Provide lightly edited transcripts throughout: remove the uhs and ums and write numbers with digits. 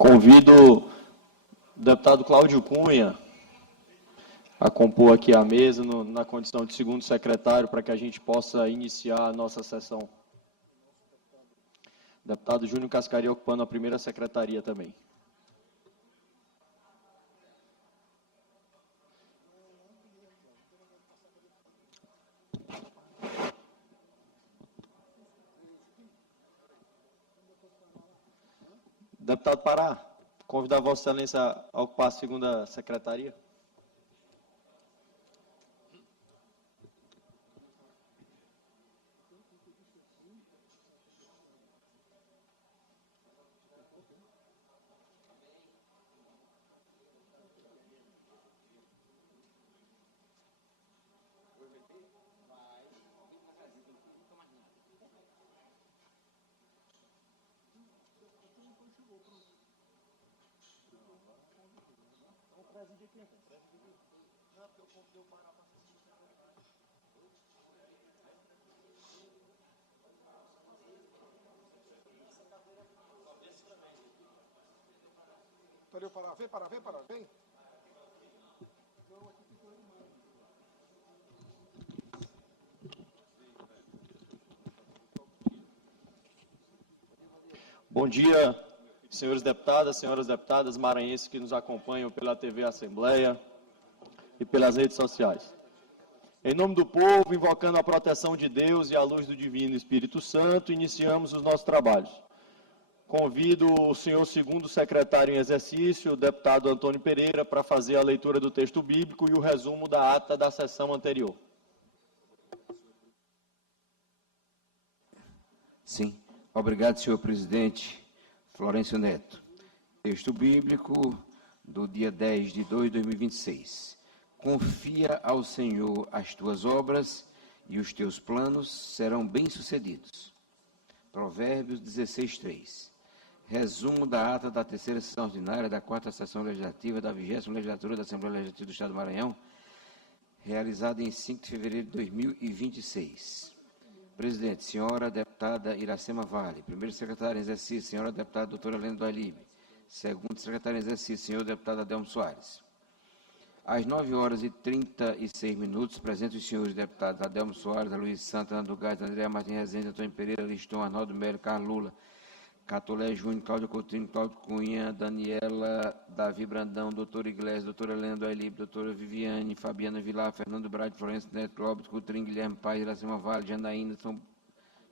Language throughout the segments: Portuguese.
Convido o deputado Cláudio Cunha a compor aqui a mesa na condição de segundo secretário para que a gente possa iniciar a nossa sessão. Deputado Júnior Cascaria ocupando a primeira secretaria também. Deputado Pará, convidar Vossa Excelência a ocupar a segunda secretaria. Vem. Bom dia, senhores deputadas, senhoras deputadas, maranhenses que nos acompanham pela TV Assembleia e pelas redes sociais. Em nome do povo, invocando a proteção de Deus e a luz do Divino Espírito Santo, iniciamos os nossos trabalhos. Convido o senhor segundo secretário em exercício, o deputado Antônio Pereira, para fazer a leitura do texto bíblico e o resumo da ata da sessão anterior. Sim. Obrigado, senhor presidente Florencio Neto. Texto bíblico do dia 10/2 de 2026. Confia ao Senhor as tuas obras e os teus planos serão bem-sucedidos. Provérbios 16:3. Resumo da ata da terceira sessão ordinária da quarta sessão legislativa da 20ª legislatura da Assembleia Legislativa do Estado do Maranhão, realizada em 5 de fevereiro de 2026. Presidente, senhora deputada Iracema Vale. Primeiro secretário em exercício, senhora deputada doutora Helena do Alibe. Segundo secretário em exercício, senhor deputado Adelmo Soares. Às 9h36, presentes os senhores deputados Adelmo Soares, Luiz Santana do Gás, André Martins Rezende, Antônio Pereira, Liston, Arnaldo Melo, Carlos Lula, Catolé Júnior, Cláudio Coutinho, Cláudio Cunha, Daniela, Davi Brandão, doutor Iglesias, doutora Helena do Alibe, doutora Viviane, Fabiana Vilar, Fernando Brade, Florencio Neto, Clóvis Coutrinho, Guilherme Paz, Iracema Vale, Janaína, São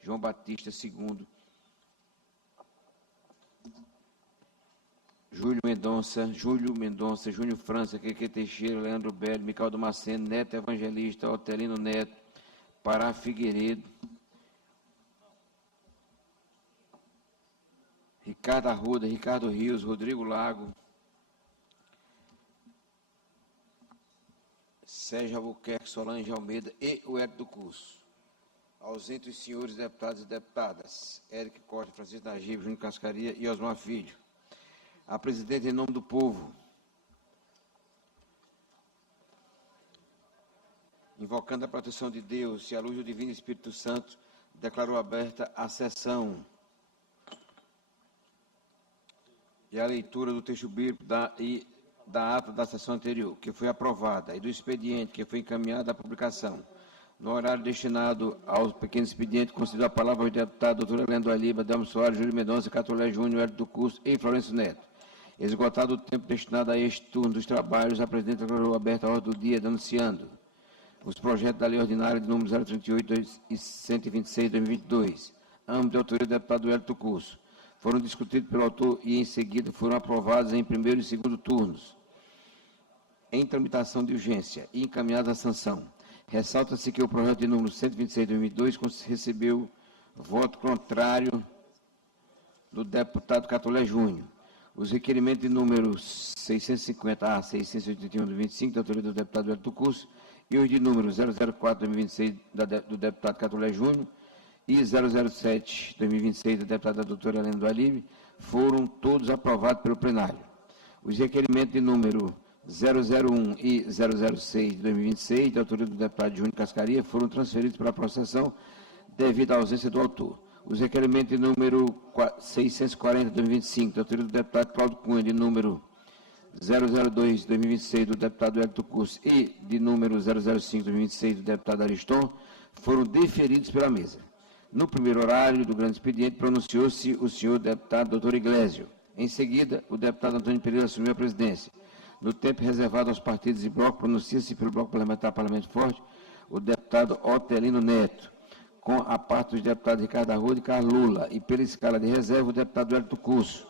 João Batista II, Júlio Mendonça, Júnior França, Keke Teixeira, Leandro Belo, Micaldo Maceno, Neto Evangelista, Otelino Neto, Pará Figueiredo, Ricardo Arruda, Ricardo Rios, Rodrigo Lago, Sérgio Albuquerque, Solange Almeida e o Hélio do Curso. Ausentes os senhores deputados e deputadas, Érico Costa, Francisco Nagibe, Júnior Cascaria e Osmar Filho. A presidente, em nome do povo, invocando a proteção de Deus e a luz do Divino Espírito Santo, declarou aberta a sessão e a leitura do texto bíblico da ata da sessão anterior, que foi aprovada, e do expediente, que foi encaminhado à publicação. No horário destinado ao pequeno expediente, concedido a palavra ao deputado doutor Helena do Alibe, Adelmo Soares, Júlio Mendonça, Catolé Júnior, Hélio do Curso e Florencio Neto. Esgotado o tempo destinado a este turno dos trabalhos, a presidente declarou aberta a ordem do dia, denunciando os projetos da Lei Ordinária de número 038 e 126 de 2022, ambos de autoria do deputado Hélio do Curso. Foram discutidos pelo autor e, em seguida, foram aprovados em primeiro e segundo turnos, em tramitação de urgência e encaminhados à sanção. Ressalta-se que o projeto de número 126 de 2022 recebeu voto contrário do deputado Catolé Júnior. Os requerimentos de número 650 a 681 de 25, da autoria do deputado Hélio do Curso, e os de número 004 de 2026, do deputado Catolé Júnior, e 007 de 2026, da deputada doutora Helena do Alibe, foram todos aprovados pelo plenário. Os requerimentos de número 001 e 006 de 2026, da autoria do deputado Júnior Cascaria, foram transferidos para a processão devido à ausência do autor. Os requerimentos de número 640 de 2025, da autoria do deputado Cláudio Cunha, de número 002 de 2026, do deputado Hélio Curso, e de número 005 de 2026, do deputado Ariston, foram deferidos pela mesa. No primeiro horário do grande expediente, pronunciou-se o senhor deputado doutor Iglesio. Em seguida, o deputado Antônio Pereira assumiu a presidência. No tempo reservado aos partidos e bloco, pronuncia-se pelo Bloco Parlamentar Parlamento Forte o deputado Otelino Neto, com a parte dos deputados Ricardo Arruda e Carlos Lula, e pela escala de reserva, o deputado Hélio Curso.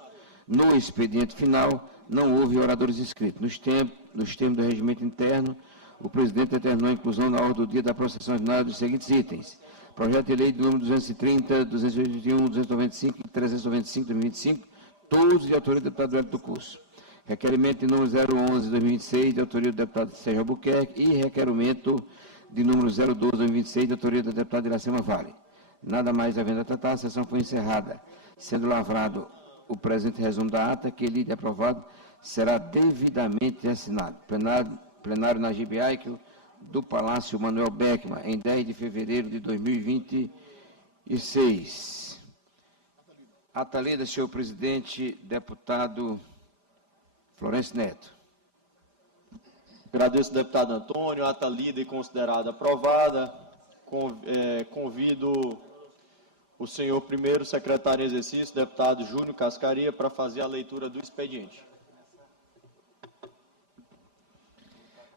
No expediente final, não houve oradores inscritos. Nos termos do regimento interno, o presidente determinou a inclusão na ordem do dia da processão ordinária dos seguintes itens: projeto de lei de número 230, 281, 295 e 395 de 2025, todos de autoria do deputado Hélio Curso. Requerimento de número 011 de 2026, de autoria do deputado Sérgio Albuquerque, e requerimento de número 012 de 2026, de autoria do deputado Iracema Vale. Nada mais havendo a tratar, a sessão foi encerrada. Sendo lavrado o presente resumo da ata, que lhe é aprovado, será devidamente assinado. Plenário Najib Aikel, do Palácio Manuel Beckmann, em 10 de fevereiro de 2026. Ata lida, senhor presidente, deputado Florencio Neto. Agradeço ao deputado Antônio, ata lida e considerada aprovada. Convido o senhor primeiro secretário em exercício, deputado Júnior Cascaria, para fazer a leitura do expediente.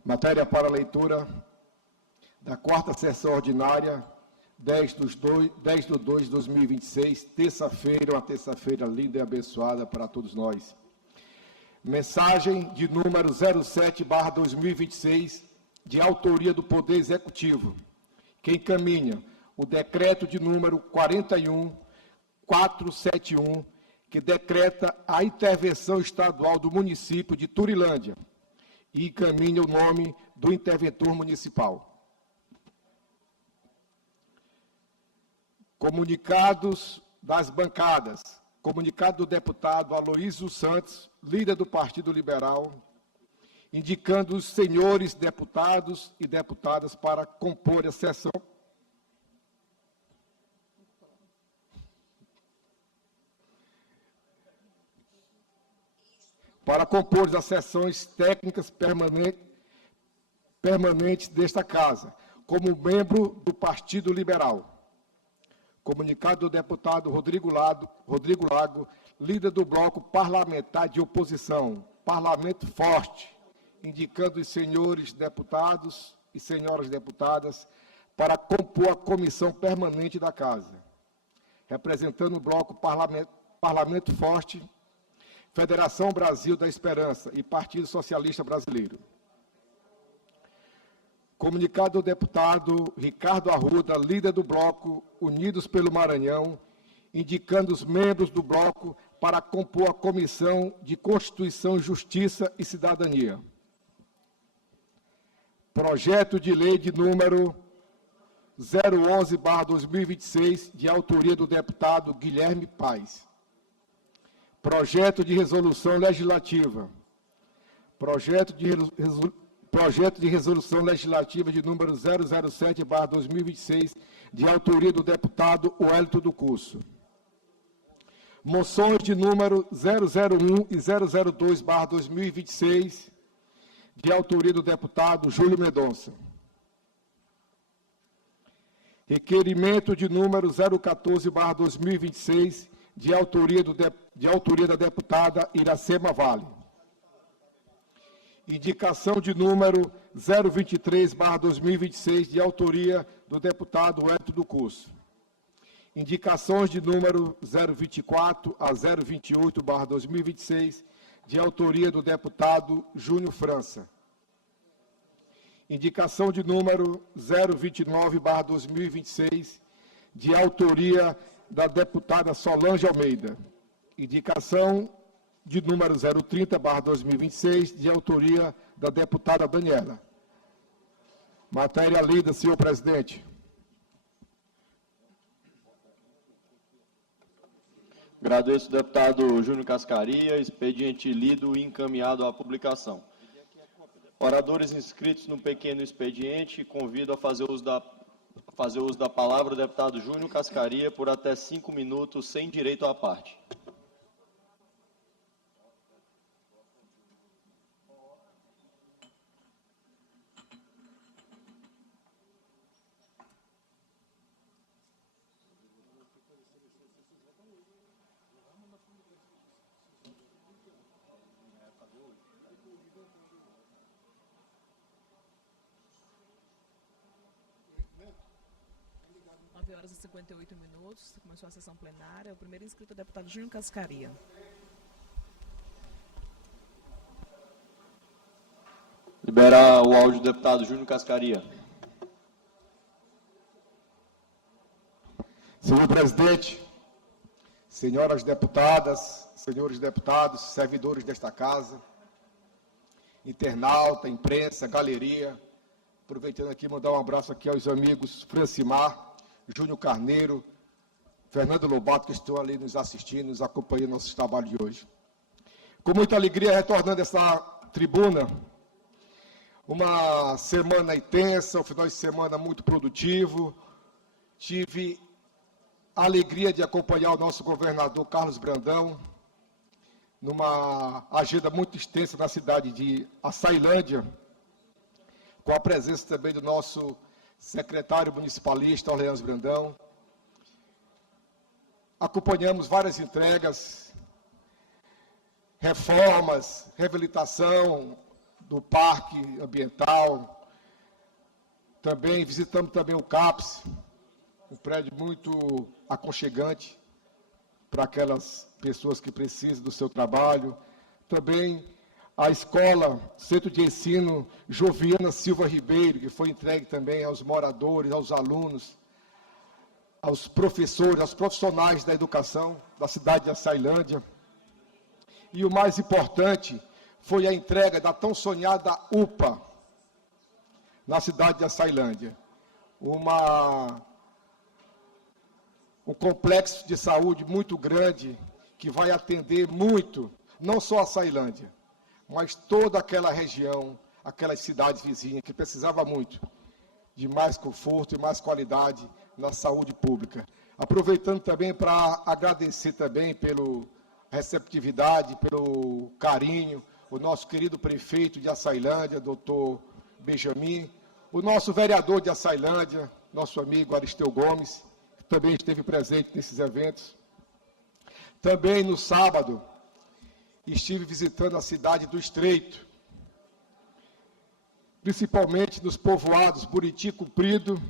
Matéria para leitura da quarta sessão ordinária, 10 de 2 de 2026, terça-feira, uma terça-feira linda e abençoada para todos nós. Mensagem de número 07/2026, de autoria do Poder Executivo, que encaminha o decreto de número 41471, que decreta a intervenção estadual do município de Turilândia e encaminha o nome do interventor municipal. Comunicados das bancadas. Comunicado do deputado Aloísio Santos, líder do Partido Liberal, indicando os senhores deputados e deputadas para compor a sessão. Para compor as sessões técnicas permanentes desta Casa, como membro do Partido Liberal. Comunicado do deputado Rodrigo Lago, líder do bloco parlamentar de oposição, Parlamento Forte, indicando os senhores deputados e senhoras deputadas para compor a comissão permanente da Casa. Representando o bloco Parlamento Forte, Federação Brasil da Esperança e Partido Socialista Brasileiro. Comunicado do deputado Ricardo Arruda, líder do bloco Unidos pelo Maranhão, indicando os membros do bloco para compor a Comissão de Constituição, Justiça e Cidadania. Projeto de lei de número 011/2026, de autoria do deputado Guilherme Paes. Projeto de resolução legislativa. Projeto de resolução legislativa de número 007/2026, de autoria do deputado Wellington do Curso. Moções de número 001 e 002/2026, de autoria do deputado Júlio Mendonça. Requerimento de número 014/2026, de autoria da deputada Iracema Vale. Indicação de número 023/2026, de autoria do deputado Hélio do Curso. Indicações de número 024 a 028/2026, de autoria do deputado Júnior França. Indicação de número 029/2026, de autoria da deputada Solange Almeida. Indicação de número 030/2026, de autoria da deputada Daniela. Matéria lida, senhor presidente. Agradeço ao deputado Júnior Cascaria, expediente lido e encaminhado à publicação. Oradores inscritos no pequeno expediente, convido a fazer fazer uso da palavra o deputado Júnior Cascaria por até 5 minutos, sem direito à parte. Horas e 58 minutos, começou a sessão plenária. O primeiro inscrito é o deputado Júnior Cascaria. Liberar o áudio do deputado Júnior Cascaria. Senhor presidente, senhoras deputadas, senhores deputados, servidores desta casa, internauta, imprensa, galeria, aproveitando aqui, mandar um abraço aqui aos amigos Francimar, Júnior Carneiro, Fernando Lobato, que estão ali nos assistindo, nos acompanhando nosso trabalho de hoje. Com muita alegria, retornando essa tribuna, uma semana intensa, um final de semana muito produtivo. Tive a alegria de acompanhar o nosso governador Carlos Brandão, numa agenda muito extensa na cidade de Açailândia, com a presença também do nosso secretário municipalista, Orleans Brandão. Acompanhamos várias entregas, reformas, reabilitação do parque ambiental. Também visitamos também o CAPS, um prédio muito aconchegante para aquelas pessoas que precisam do seu trabalho. Também a escola, Centro de Ensino Joviana Silva Ribeiro, que foi entregue também aos moradores, aos alunos, aos professores, aos profissionais da educação da cidade de Açailândia. E o mais importante foi a entrega da tão sonhada UPA na cidade de Açailândia. Um complexo de saúde muito grande que vai atender muito, não só a Açailândia, mas toda aquela região, aquelas cidades vizinhas que precisava muito de mais conforto e mais qualidade na saúde pública. Aproveitando também para agradecer também pela receptividade, pelo carinho, o nosso querido prefeito de Açailândia, doutor Benjamin, o nosso vereador de Açailândia, nosso amigo Aristeu Gomes, que também esteve presente nesses eventos. Também no sábado, estive visitando a cidade do Estreito, principalmente nos povoados Buriti Comprido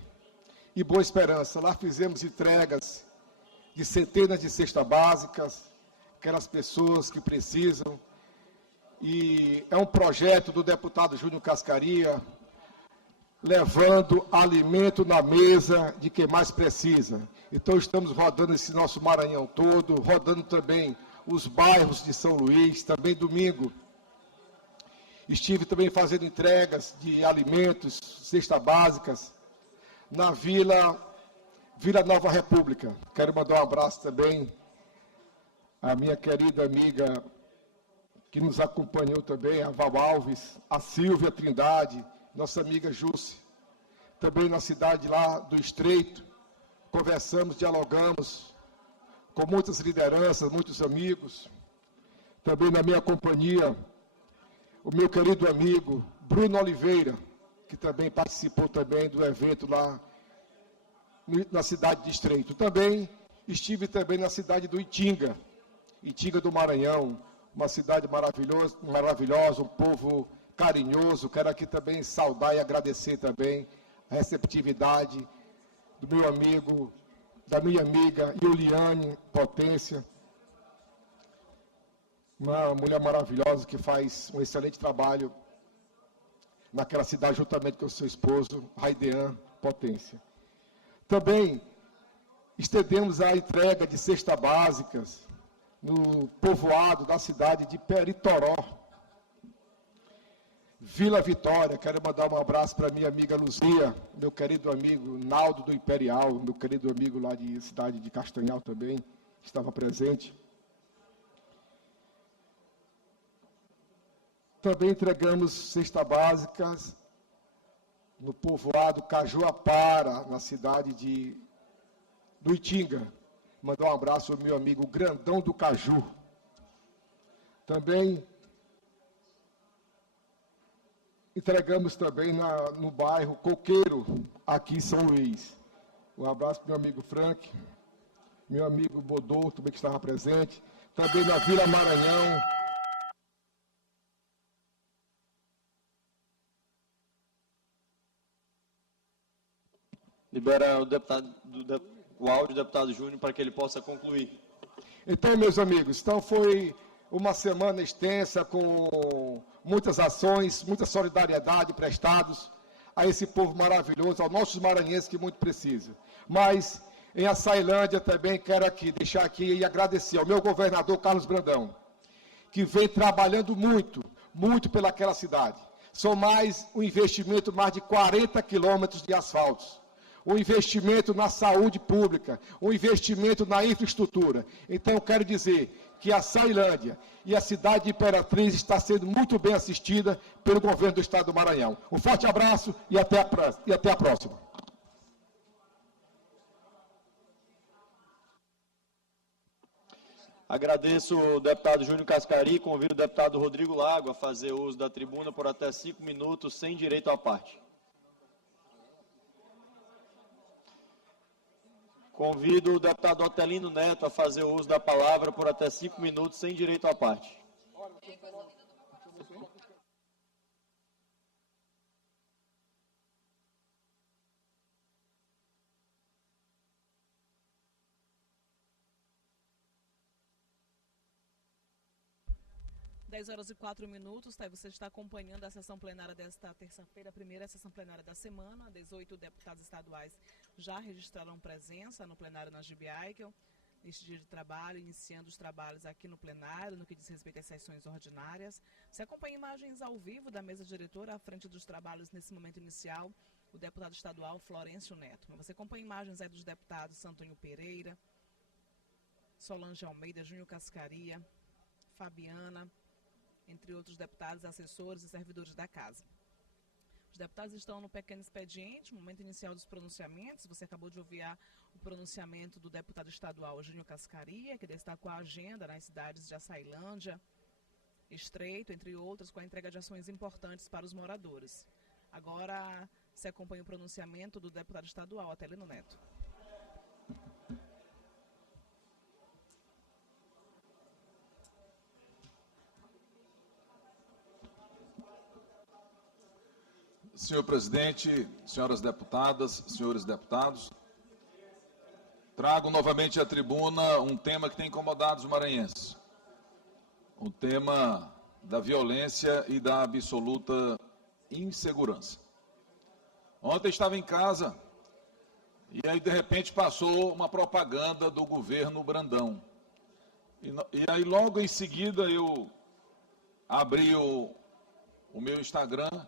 e Boa Esperança. Lá fizemos entregas de centenas de cestas básicas, aquelas pessoas que precisam. E é um projeto do deputado Júnior Cascaria, levando alimento na mesa de quem mais precisa. Então, estamos rodando esse nosso Maranhão todo, rodando também os bairros de São Luís. Também domingo estive também fazendo entregas de alimentos, cestas básicas, na Vila Nova República. Quero mandar um abraço também à minha querida amiga que nos acompanhou também, a Val Alves, a Silvia Trindade, nossa amiga Jússi. Também na cidade lá do Estreito, conversamos, dialogamos com muitas lideranças, muitos amigos. Também na minha companhia, o meu querido amigo Bruno Oliveira, que também participou também do evento lá na cidade de Estreito. Também estive também na cidade do Itinga do Maranhão, uma cidade maravilhosa, um povo carinhoso. Quero aqui também saudar e agradecer também a receptividade do meu amigo, da minha amiga Iuliane Potência, uma mulher maravilhosa que faz um excelente trabalho naquela cidade, juntamente com o seu esposo, Raidean Potência. Também estendemos a entrega de cestas básicas no povoado da cidade de Peritoró, Vila Vitória. Quero mandar um abraço para minha amiga Luzia, meu querido amigo Naldo do Imperial, meu querido amigo lá de cidade de Castanhal também, que estava presente. Também entregamos cestas básicas no povoado Cajuapara, na cidade do Itinga. Mandar um abraço ao meu amigo Grandão do Caju. Também entregamos também no bairro Coqueiro, aqui em São Luís. Um abraço para o meu amigo Frank, meu amigo Bodô, também que estava presente. Também na Vila Maranhão. Libera o áudio do deputado Júnior para que ele possa concluir. Então, meus amigos, foi uma semana extensa com muitas ações, muita solidariedade prestados a esse povo maravilhoso, aos nossos maranhenses que muito precisam. Mas, em Açailândia também quero deixar aqui e agradecer ao meu governador Carlos Brandão, que vem trabalhando muito, muito pelaquela cidade. São um investimento mais de 40 quilômetros de asfaltos. Um investimento na saúde pública, um investimento na infraestrutura. Então, eu quero dizer que a Açailândia e a cidade de Imperatriz está sendo muito bem assistida pelo governo do Estado do Maranhão. Um forte abraço e até a próxima. Agradeço o deputado Júnior Cascari e convido o deputado Rodrigo Lago a fazer uso da tribuna por até 5 minutos, sem direito à parte. Convido o deputado Otelino Neto a fazer uso da palavra por até 5 minutos, sem direito à parte. 10h04, tá? Você está acompanhando a sessão plenária desta terça-feira, a primeira sessão plenária da semana. 18 deputados estaduais já registraram presença no plenário na GB Eichel, neste dia de trabalho, iniciando os trabalhos aqui no plenário, no que diz respeito às sessões ordinárias. Você acompanha imagens ao vivo da mesa diretora, à frente dos trabalhos nesse momento inicial, o deputado estadual Florencio Neto. Você acompanha imagens aí dos deputados Santonho Pereira, Solange Almeida, Júnior Cascaria, Fabiana, entre outros deputados, assessores e servidores da casa. Os deputados estão no pequeno expediente, momento inicial dos pronunciamentos. Você acabou de ouvir o pronunciamento do deputado estadual Júnior Cascaria, que destacou a agenda nas cidades de Açailândia, Estreito, entre outras, com a entrega de ações importantes para os moradores. Agora, se acompanha o pronunciamento do deputado estadual Otelino Neto. Senhor presidente, senhoras deputadas, senhores deputados, trago novamente à tribuna um tema que tem incomodado os maranhenses. O tema da violência e da absoluta insegurança. Ontem estava em casa e aí de repente passou uma propaganda do governo Brandão. E aí logo em seguida eu abri o meu Instagram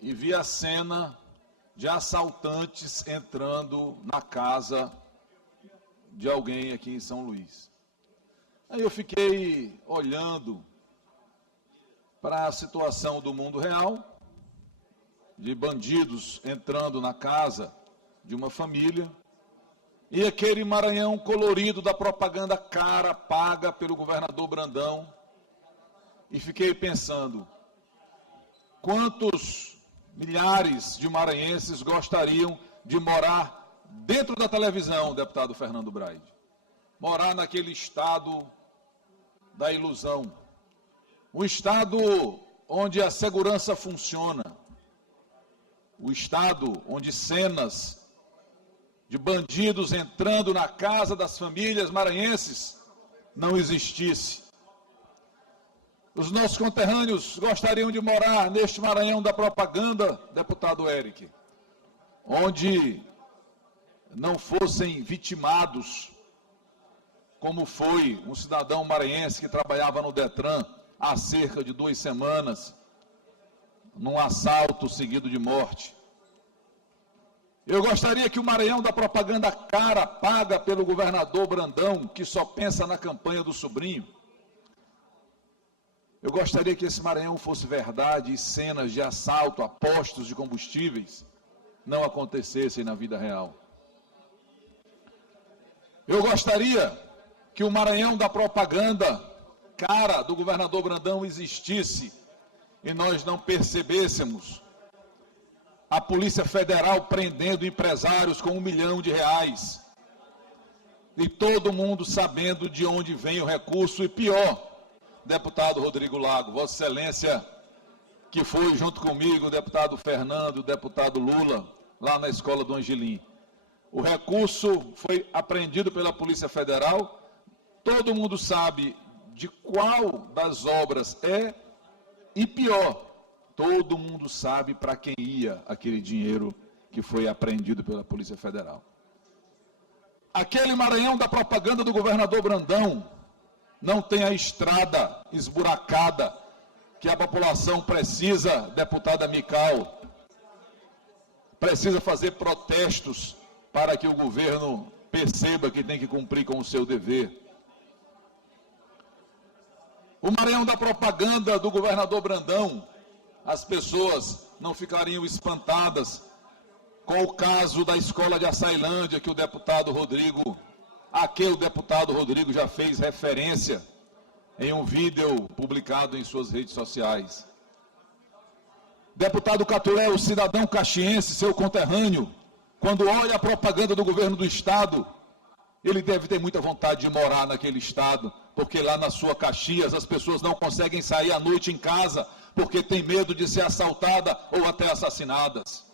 e vi a cena de assaltantes entrando na casa de alguém aqui em São Luís. Aí eu fiquei olhando para a situação do mundo real, de bandidos entrando na casa de uma família, e aquele Maranhão colorido da propaganda cara, paga pelo governador Brandão, e fiquei pensando, quantos milhares de maranhenses gostariam de morar dentro da televisão, deputado Fernando Braide. Morar naquele estado da ilusão. Um estado onde a segurança funciona. O estado onde cenas de bandidos entrando na casa das famílias maranhenses não existisse. Os nossos conterrâneos gostariam de morar neste Maranhão da propaganda, deputado Eric, onde não fossem vitimados, como foi um cidadão maranhense que trabalhava no Detran há cerca de 2 semanas, num assalto seguido de morte. Eu gostaria que o Maranhão da propaganda cara, paga pelo governador Brandão, que só pensa na campanha do sobrinho, Eu gostaria que esse Maranhão fosse verdade e cenas de assalto a postos de combustíveis não acontecessem na vida real. Eu gostaria que o Maranhão da propaganda cara do governador Brandão existisse e nós não percebêssemos a Polícia Federal prendendo empresários com R$1 milhão e todo mundo sabendo de onde vem o recurso. E pior, deputado Rodrigo Lago, Vossa Excelência, que foi junto comigo, o deputado Fernando, o deputado Lula, lá na escola do Angelim. O recurso foi apreendido pela Polícia Federal, todo mundo sabe de qual das obras é, e pior, todo mundo sabe para quem ia aquele dinheiro que foi apreendido pela Polícia Federal. Aquele Maranhão da propaganda do governador Brandão não tem a estrada esburacada que a população precisa, deputada Mical, precisa fazer protestos para que o governo perceba que tem que cumprir com o seu dever. O Maranhão da propaganda do governador Brandão, as pessoas não ficariam espantadas com o caso da escola de Açailândia, que o deputado Rodrigo já fez referência em um vídeo publicado em suas redes sociais. Deputado Catulé, o cidadão caxiense, seu conterrâneo, quando olha a propaganda do governo do Estado, ele deve ter muita vontade de morar naquele Estado, porque lá na sua Caxias as pessoas não conseguem sair à noite em casa, porque tem medo de ser assaltada ou até assassinadas.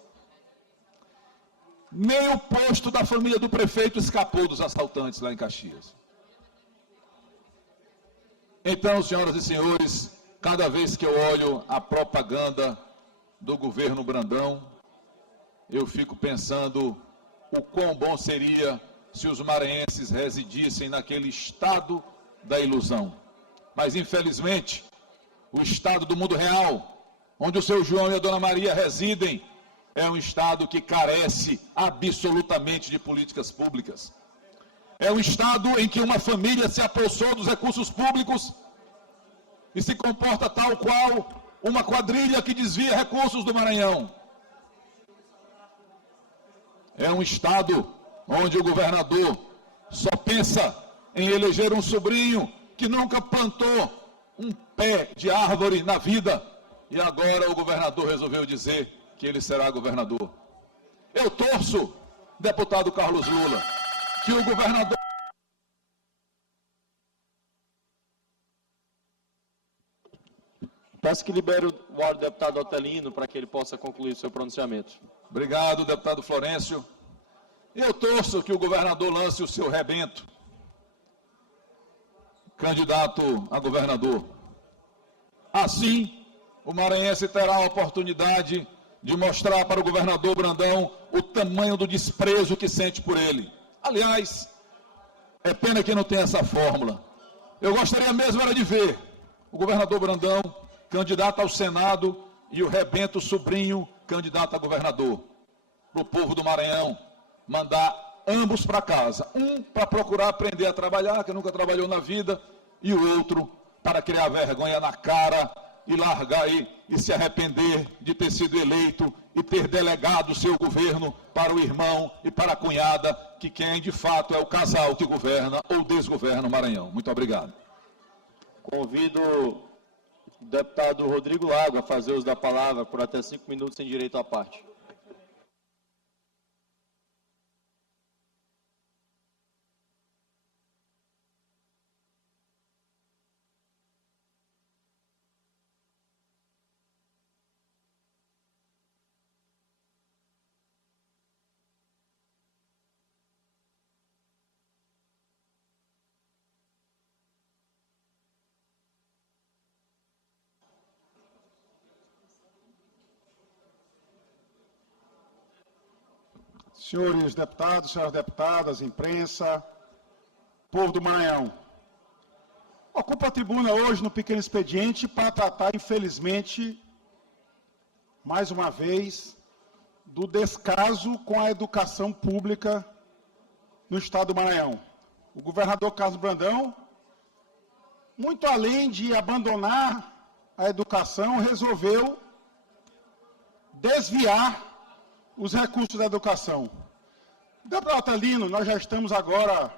Nem o posto da família do prefeito escapou dos assaltantes lá em Caxias. Então, senhoras e senhores, cada vez que eu olho a propaganda do governo Brandão, eu fico pensando o quão bom seria se os maranhenses residissem naquele estado da ilusão. Mas, infelizmente, o estado do mundo real, onde o seu João e a dona Maria residem, é um estado que carece absolutamente de políticas públicas. É um estado em que uma família se apossou dos recursos públicos e se comporta tal qual uma quadrilha que desvia recursos do Maranhão. É um estado onde o governador só pensa em eleger um sobrinho que nunca plantou um pé de árvore na vida, e agora o governador resolveu dizer que ele será governador. Eu torço, deputado Carlos Lula, que o governador... Peço que libere o deputado Otelino para que ele possa concluir o seu pronunciamento. Obrigado, deputado Florencio. Eu torço que o governador lance o seu rebento, candidato a governador. Assim, o maranhense terá a oportunidade de mostrar para o governador Brandão o tamanho do desprezo que sente por ele. Aliás, é pena que não tem essa fórmula. Eu gostaria mesmo era de ver o governador Brandão candidato ao Senado e o rebento sobrinho candidato a governador. Para o povo do Maranhão mandar ambos para casa. Um para procurar aprender a trabalhar, que nunca trabalhou na vida, e o outro para criar vergonha na cara e largar aí e se arrepender de ter sido eleito e ter delegado o seu governo para o irmão e para a cunhada, que quem de fato é o casal que governa ou desgoverna o Maranhão. Muito obrigado. Convido o deputado Rodrigo Lago a fazer uso da palavra por até 5 minutos sem direito à parte. Senhores deputados, senhoras deputadas, imprensa, povo do Maranhão. Ocupo a tribuna hoje no pequeno expediente para tratar, infelizmente, mais uma vez, do descaso com a educação pública no estado do Maranhão. O governador Carlos Brandão, muito além de abandonar a educação resolveu desviar os recursos da educação. Deputado Atalino, nós já estamos agora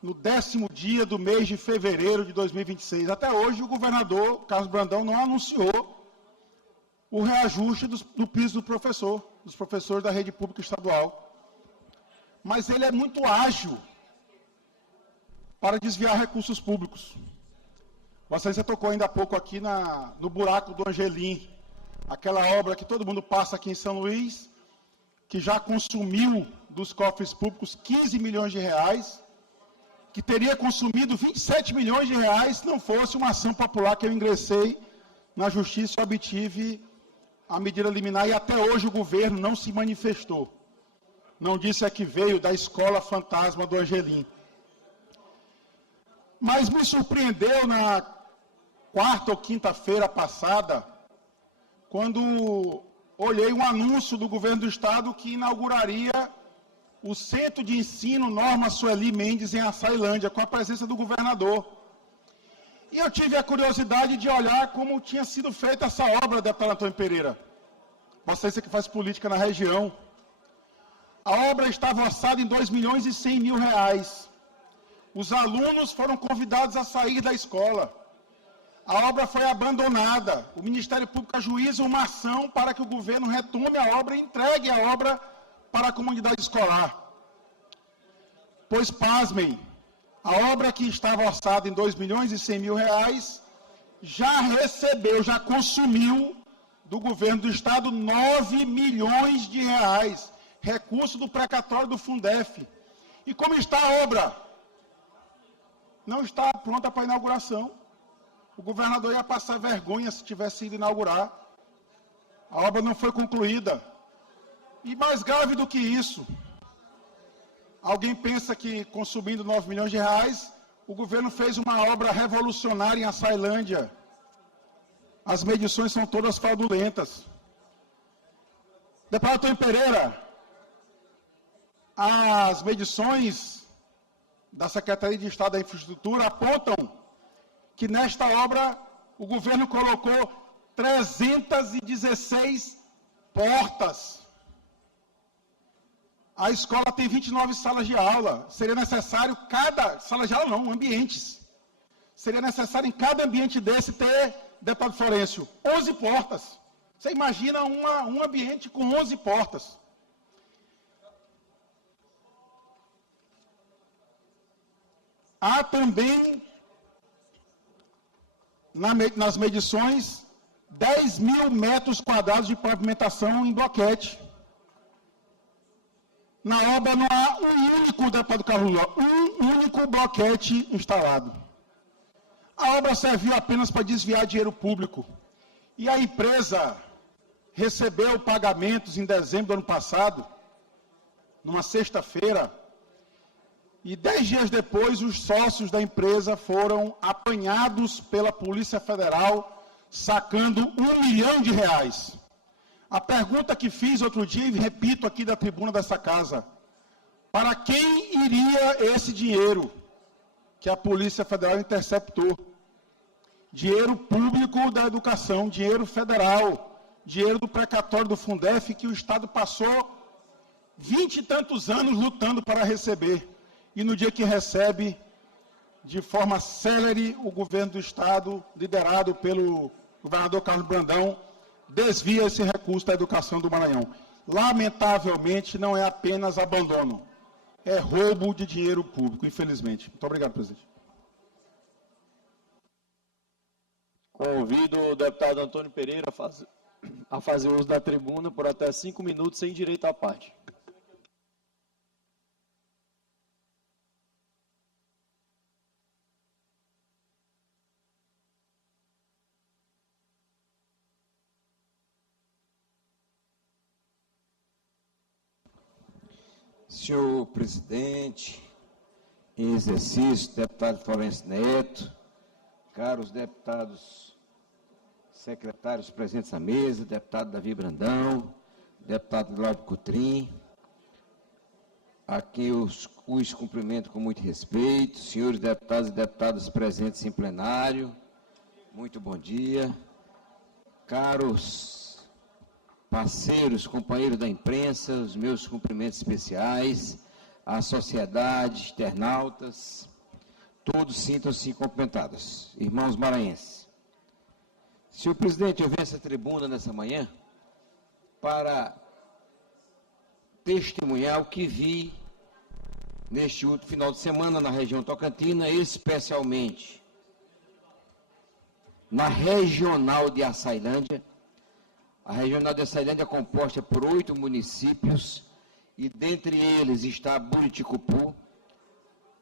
no 10º dia do mês de fevereiro de 2026. Até hoje, o governador Carlos Brandão não anunciou o reajuste do piso dos professores da rede pública estadual. Mas ele é muito ágil para desviar recursos públicos. Vossa Excelência tocou ainda há pouco aqui no buraco do Angelim, aquela obra que todo mundo passa aqui em São Luís, que já consumiu dos cofres públicos 15 milhões de reais, que teria consumido 27 milhões de reais se não fosse uma ação popular que eu ingressei na Justiça e obtive a medida liminar, e até hoje o governo não se manifestou. Não disse a que veio da escola fantasma do Angelim. Mas me surpreendeu na quarta ou quinta-feira passada, quando olhei um anúncio do governo do estado que inauguraria o Centro de Ensino Norma Sueli Mendes em Açailândia, com a presença do governador. E eu tive a curiosidade de olhar como tinha sido feita essa obra, deputado Antônio Pereira. Vossa Excelência que faz política na região. A obra estava orçada em 2 milhões e 100 mil reais. Os alunos foram convidados a sair da escola. A obra foi abandonada. O Ministério Público ajuiza uma ação para que o governo retome a obra e entregue a obra para a comunidade escolar. Pois, pasmem, a obra que estava orçada em 2 milhões e 100 mil reais já recebeu, já consumiu do governo do estado 9 milhões de reais, recurso do precatório do Fundef. E como está a obra? Não está pronta para inauguração. O governador ia passar vergonha se tivesse ido inaugurar. A obra não foi concluída. E mais grave do que isso, alguém pensa que consumindo 9 milhões de reais, o governo fez uma obra revolucionária em Açailândia. As medições são todas fraudulentas. Deputado Antônio Pereira, as medições da Secretaria de Estado da Infraestrutura apontam que nesta obra o governo colocou 316 portas. A escola tem 29 salas de aula. Seria necessário sala de aula não, ambientes. Seria necessário em cada ambiente desse ter, deputado Florencio, 11 portas. Você imagina um ambiente com 11 portas. Há também, nas medições, 10 mil metros quadrados de pavimentação em bloquete. Na obra não há um único, deputado Carlos Lula, um único bloquete instalado. A obra serviu apenas para desviar dinheiro público. E a empresa recebeu pagamentos em dezembro do ano passado, numa sexta-feira, e 10 dias depois os sócios da empresa foram apanhados pela Polícia Federal, sacando 1 milhão de reais. A pergunta que fiz outro dia, e repito aqui da tribuna dessa casa, para quem iria esse dinheiro que a Polícia Federal interceptou? Dinheiro público da educação, dinheiro federal, dinheiro do precatório do Fundef, que o Estado passou 20 e tantos anos lutando para receber. E no dia que recebe, de forma célere, o governo do Estado, liderado pelo governador Carlos Brandão, desvia esse recurso da educação do Maranhão. Lamentavelmente, não é apenas abandono, é roubo de dinheiro público, infelizmente. Muito obrigado, presidente. Convido o deputado Antônio Pereira a fazer uso da tribuna por até 5 minutos, sem direito à parte. Senhor presidente, em exercício, deputado Florencio Neto, caros deputados secretários presentes à mesa, deputado Davi Brandão, deputado Glauco Coutrin, a quem os cumprimento com muito respeito, senhores deputados e deputadas presentes em plenário, muito bom dia. caros parceiros, companheiros da imprensa, os meus cumprimentos especiais, à sociedade, internautas, todos sintam-se cumprimentados. Irmãos maranhenses, senhor presidente, eu venho a essa tribuna nessa manhã para testemunhar o que vi neste último final de semana na região tocantina, especialmente na regional de Açailândia. A regional de Açailândia é composta por 8 municípios e dentre eles está Buriticupu,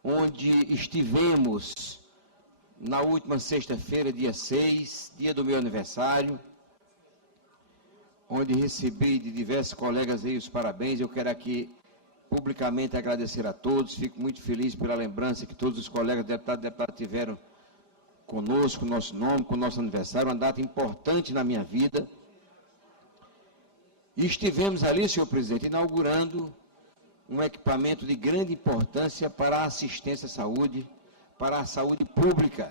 onde estivemos na última sexta-feira, dia 6, dia do meu aniversário, onde recebi de diversos colegas aí os parabéns. Eu quero aqui publicamente agradecer a todos, fico muito feliz pela lembrança que todos os colegas deputados tiveram conosco, nosso nome, com o nosso aniversário, uma data importante na minha vida. E estivemos ali, senhor presidente, inaugurando um equipamento de grande importância para a assistência à saúde, para a saúde pública,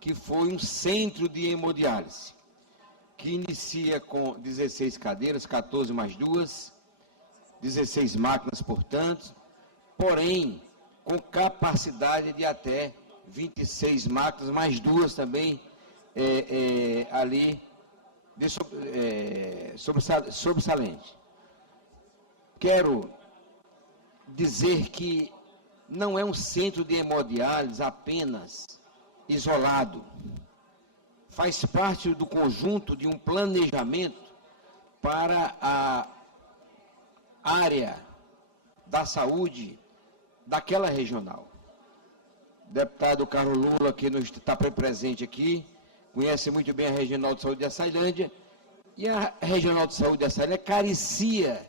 que foi um centro de hemodiálise, que inicia com 16 cadeiras, 14 mais 2, 16 máquinas, portanto, porém, com capacidade de até 26 máquinas, mais 2 também ali, sobressalente. Quero dizer que não é um centro de hemodiálise apenas isolado, faz parte do conjunto de um planejamento para a área da saúde daquela regional. O deputado Carlos Lula, que está presente aqui, conhece muito bem a Regional de Saúde de Açailândia, e a Regional de Saúde de Açailândia carecia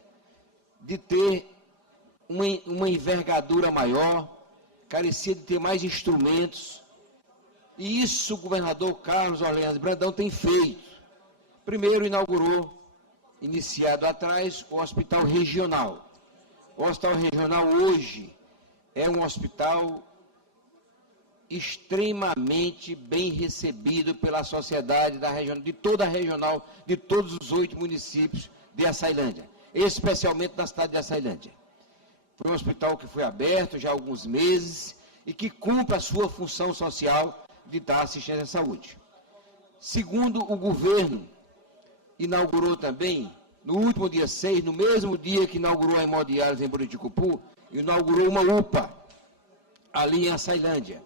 de ter uma envergadura maior, carecia de ter mais instrumentos, e isso o governador Carlos Orleans Brandão tem feito. Primeiro inaugurou, iniciado atrás, o Hospital Regional. O Hospital Regional hoje é um hospital extremamente bem recebido pela sociedade da região, de toda a regional, de todos os 8 municípios de Açailândia, especialmente da cidade de Açailândia. Foi um hospital que foi aberto já há alguns meses e que cumpre a sua função social de dar assistência à saúde. Segundo, o governo inaugurou também, no último dia 6, no mesmo dia que inaugurou a hemodiálise em Buriticupu, inaugurou uma UPA ali em Açailândia.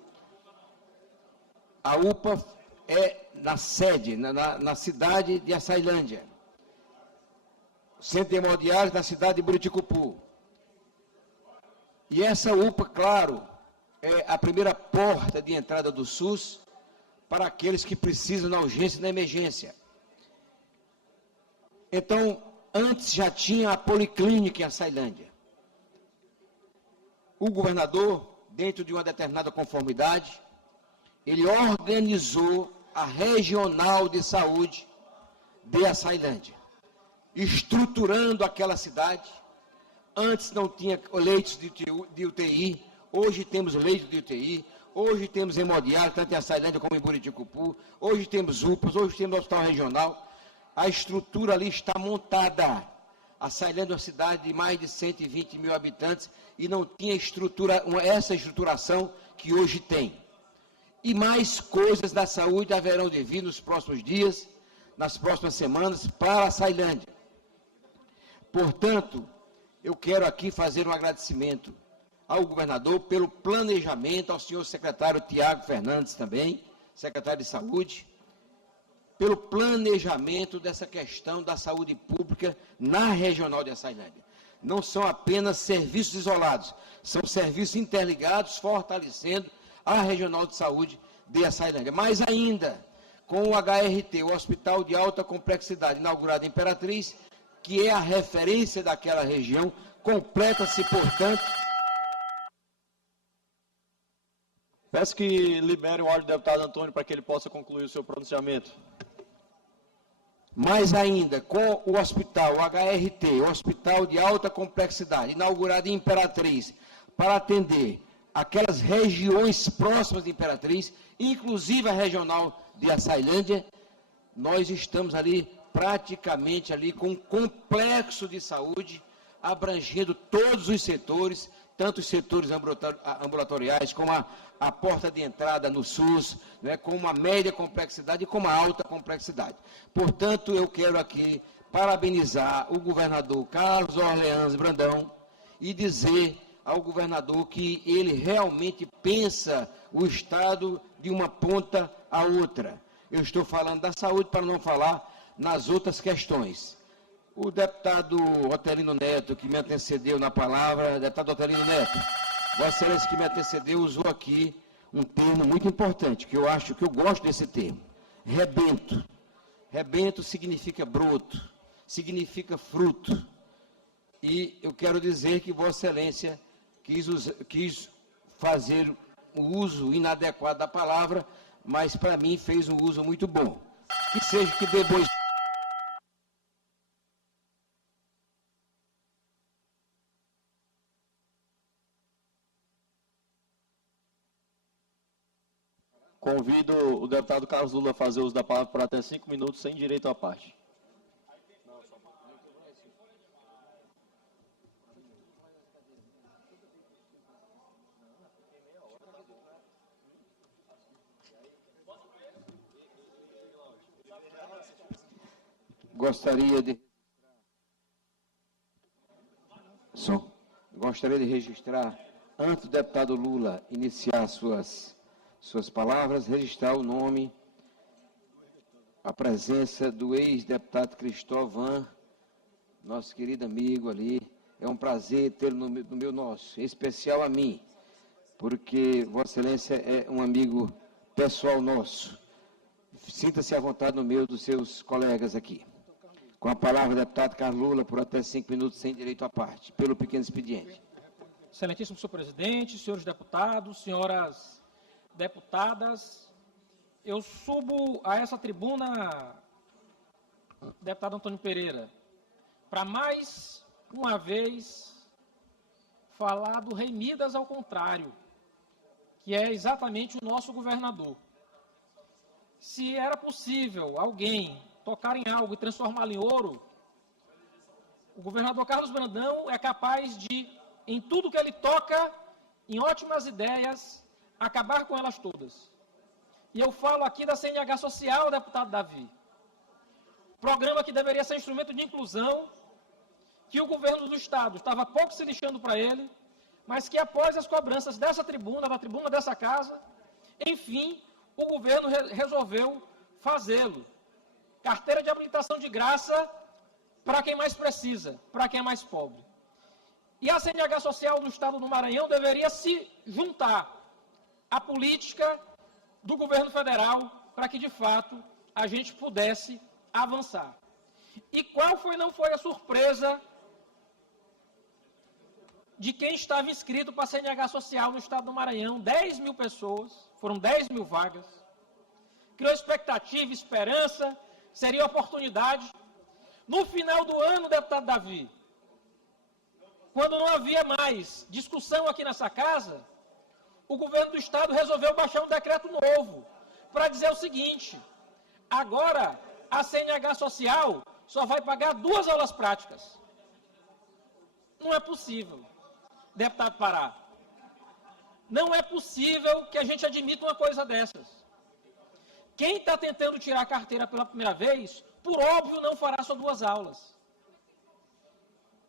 A UPA é na sede, na cidade de Açailândia. O centro de hemodiálise na cidade de Buriticupu. E essa UPA, claro, é a primeira porta de entrada do SUS para aqueles que precisam na urgência e na emergência. Então, antes já tinha a policlínica em Açailândia. O governador, dentro de uma determinada conformidade, ele organizou a Regional de Saúde de Açailândia, estruturando aquela cidade. Antes não tinha leitos de UTI, hoje temos leitos de UTI, hoje temos hemodiálise, tanto em Açailândia como em Buriticupu, hoje temos UPAs, hoje temos hospital regional. A estrutura ali está montada. Açailândia é uma cidade de mais de 120 mil habitantes e não tinha essa estruturação que hoje tem. E mais coisas da saúde haverão de vir nos próximos dias, nas próximas semanas, para Açailândia. Portanto, eu quero aqui fazer um agradecimento ao governador pelo planejamento, ao senhor secretário Tiago Fernandes também, secretário de Saúde, pelo planejamento dessa questão da saúde pública na regional de Açailândia. Não são apenas serviços isolados, são serviços interligados, fortalecendo a regional de saúde de Açailândia. Mais ainda, com o HRT, o Hospital de Alta Complexidade, inaugurado em Imperatriz, que é a referência daquela região, completa-se, portanto... Peço que libere o áudio do deputado Antônio para que ele possa concluir o seu pronunciamento. Mais ainda, com o hospital, o HRT, o Hospital de Alta Complexidade, inaugurado em Imperatriz, para atender aquelas regiões próximas de Imperatriz, inclusive a regional de Açailândia, nós estamos ali, praticamente ali, com um complexo de saúde, abrangendo todos os setores, tanto os setores ambulatoriais, como a porta de entrada no SUS, né, com uma média complexidade e com uma alta complexidade. Portanto, eu quero aqui parabenizar o governador Carlos Orleans Brandão e dizer ao governador que ele realmente pensa o Estado de uma ponta a outra. Eu estou falando da saúde para não falar nas outras questões. O deputado Otelino Neto, que me antecedeu na palavra, deputado Otelino Neto, Vossa Excelência que me antecedeu usou aqui um termo muito importante, que eu acho que eu gosto desse termo, rebento. Rebento significa broto, significa fruto. E eu quero dizer que Vossa Excelência quis fazer o uso inadequado da palavra, mas para mim fez um uso muito bom. Que seja que dê boa. Convido o deputado Carlos Lula a fazer uso da palavra por até 5 minutos, sem direito à parte. Gostaria de registrar, antes do deputado Lula iniciar suas palavras, registrar o nome, a presença do ex-deputado Cristóvão, nosso querido amigo ali. É um prazer tê-lo no meu nosso, em especial a mim, porque Vossa Excelência é um amigo pessoal nosso. Sinta-se à vontade no meio dos seus colegas aqui. Com a palavra, o deputado Carlos Lula, por até 5 minutos, sem direito à parte, pelo pequeno expediente. Excelentíssimo senhor presidente, senhores deputados, senhoras deputadas, eu subo a essa tribuna, deputado Antônio Pereira, para mais uma vez falar do Rei Midas ao contrário, que é exatamente o nosso governador. Se era possível alguém tocar em algo e transformá-lo em ouro, o governador Carlos Brandão é capaz de, em tudo que ele toca, em ótimas ideias, acabar com elas todas. E eu falo aqui da CNH Social, deputado Davi. Programa que deveria ser instrumento de inclusão, que o governo do Estado estava pouco se lixando para ele, mas que após as cobranças dessa tribuna, da tribuna dessa casa, enfim, o governo resolveu fazê-lo. Carteira de habilitação de graça para quem mais precisa, para quem é mais pobre. E a CNH Social do Estado do Maranhão deveria se juntar à política do governo federal para que, de fato, a gente pudesse avançar. E qual não foi a surpresa de quem estava inscrito para a CNH Social no Estado do Maranhão? 10 mil pessoas, foram 10 mil vagas. Criou expectativa, esperança, seria oportunidade. No final do ano, deputado Davi, quando não havia mais discussão aqui nessa casa, o governo do Estado resolveu baixar um decreto novo para dizer o seguinte: agora a CNH Social só vai pagar 2 aulas práticas. Não é possível, deputado Pará. Não é possível que a gente admita uma coisa dessas. Quem está tentando tirar a carteira pela primeira vez, por óbvio, não fará só 2 aulas.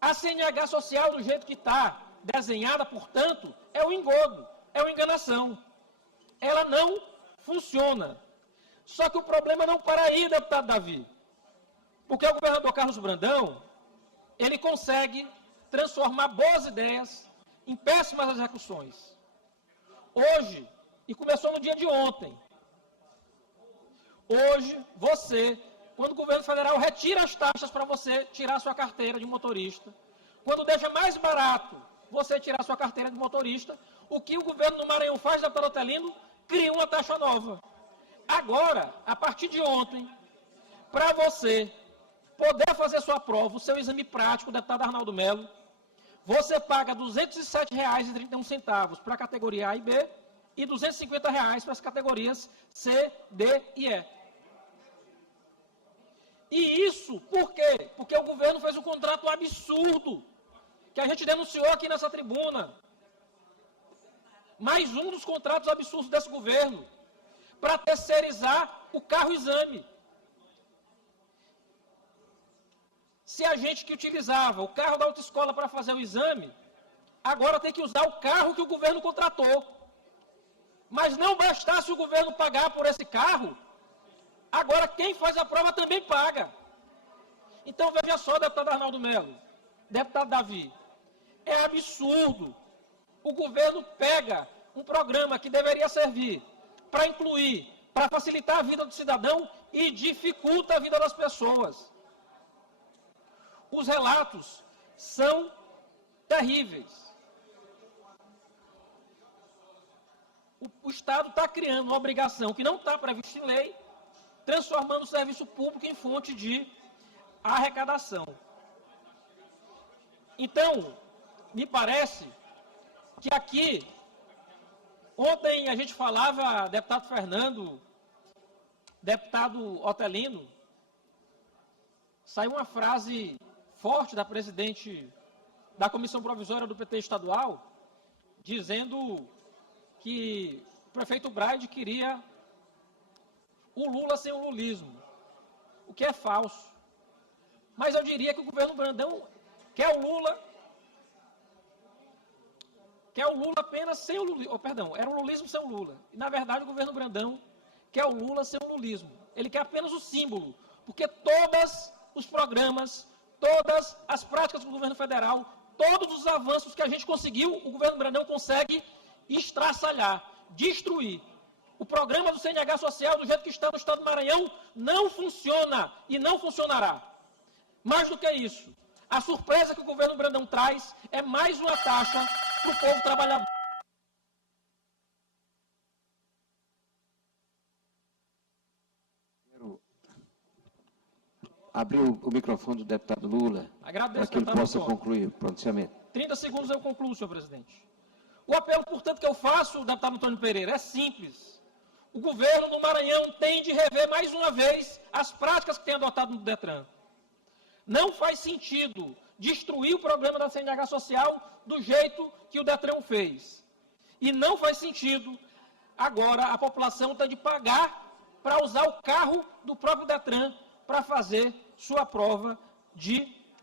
A CNH Social, do jeito que está desenhada, portanto, é um engodo, é uma enganação. Ela não funciona. Só que o problema não para aí, deputado Davi. Porque o governador Carlos Brandão, ele consegue transformar boas ideias em péssimas execuções. Hoje, e começou no dia de ontem, hoje, quando o governo federal retira as taxas para você tirar sua carteira de motorista, quando deixa mais barato você tirar sua carteira de motorista, o que o governo do Maranhão faz, deputado Otelino? Cria uma taxa nova. Agora, a partir de ontem, para você poder fazer sua prova, o seu exame prático, deputado Arnaldo Melo, você paga R$ 207,31 para a categoria A e B e R$ 250 para as categorias C, D e E. E isso, por quê? Porque o governo fez um contrato absurdo, que a gente denunciou aqui nessa tribuna. Mais um dos contratos absurdos desse governo, para terceirizar o carro-exame. Se a gente que utilizava o carro da autoescola para fazer o exame, agora tem que usar o carro que o governo contratou. Mas não bastasse o governo pagar por esse carro, agora quem faz a prova também paga. Então veja só, deputado Arnaldo Melo, deputado Davi, é absurdo. O governo pega um programa que deveria servir para incluir, para facilitar a vida do cidadão e dificulta a vida das pessoas. Os relatos são terríveis. O Estado está criando uma obrigação que não está prevista em lei, transformando o serviço público em fonte de arrecadação. Então, me parece que aqui, ontem a gente falava, deputado Fernando, deputado Otelino, saiu uma frase forte da presidente da Comissão Provisória do PT estadual, dizendo que o prefeito Braide queria o Lula sem o lulismo, o que é falso. Mas eu diria que o governo Brandão quer o Lula apenas sem o lulismo, era um lulismo sem o Lula. E, na verdade, o governo Brandão quer o Lula sem o lulismo. Ele quer apenas o símbolo, porque todos os programas, todas as práticas do governo federal, todos os avanços que a gente conseguiu, o governo Brandão consegue estraçalhar, destruir. O programa do CNH social, do jeito que está no estado do Maranhão, não funciona e não funcionará. Mais do que isso, a surpresa que o governo Brandão traz é mais uma taxa para o povo trabalhador. Quero abrir o microfone do deputado Lula, Agradeço, para que ele deputado possa Antônio. concluir o pronunciamento. 30 segundos eu concluo, senhor presidente. O apelo, portanto, que eu faço, deputado Antônio Pereira, é simples. O governo do Maranhão tem de rever mais uma vez as práticas que tem adotado no DETRAN. Não faz sentido destruir o programa da CNH social do jeito que o DETRAN fez. E não faz sentido, agora, a população ter de pagar para usar o carro do próprio DETRAN para fazer sua prova de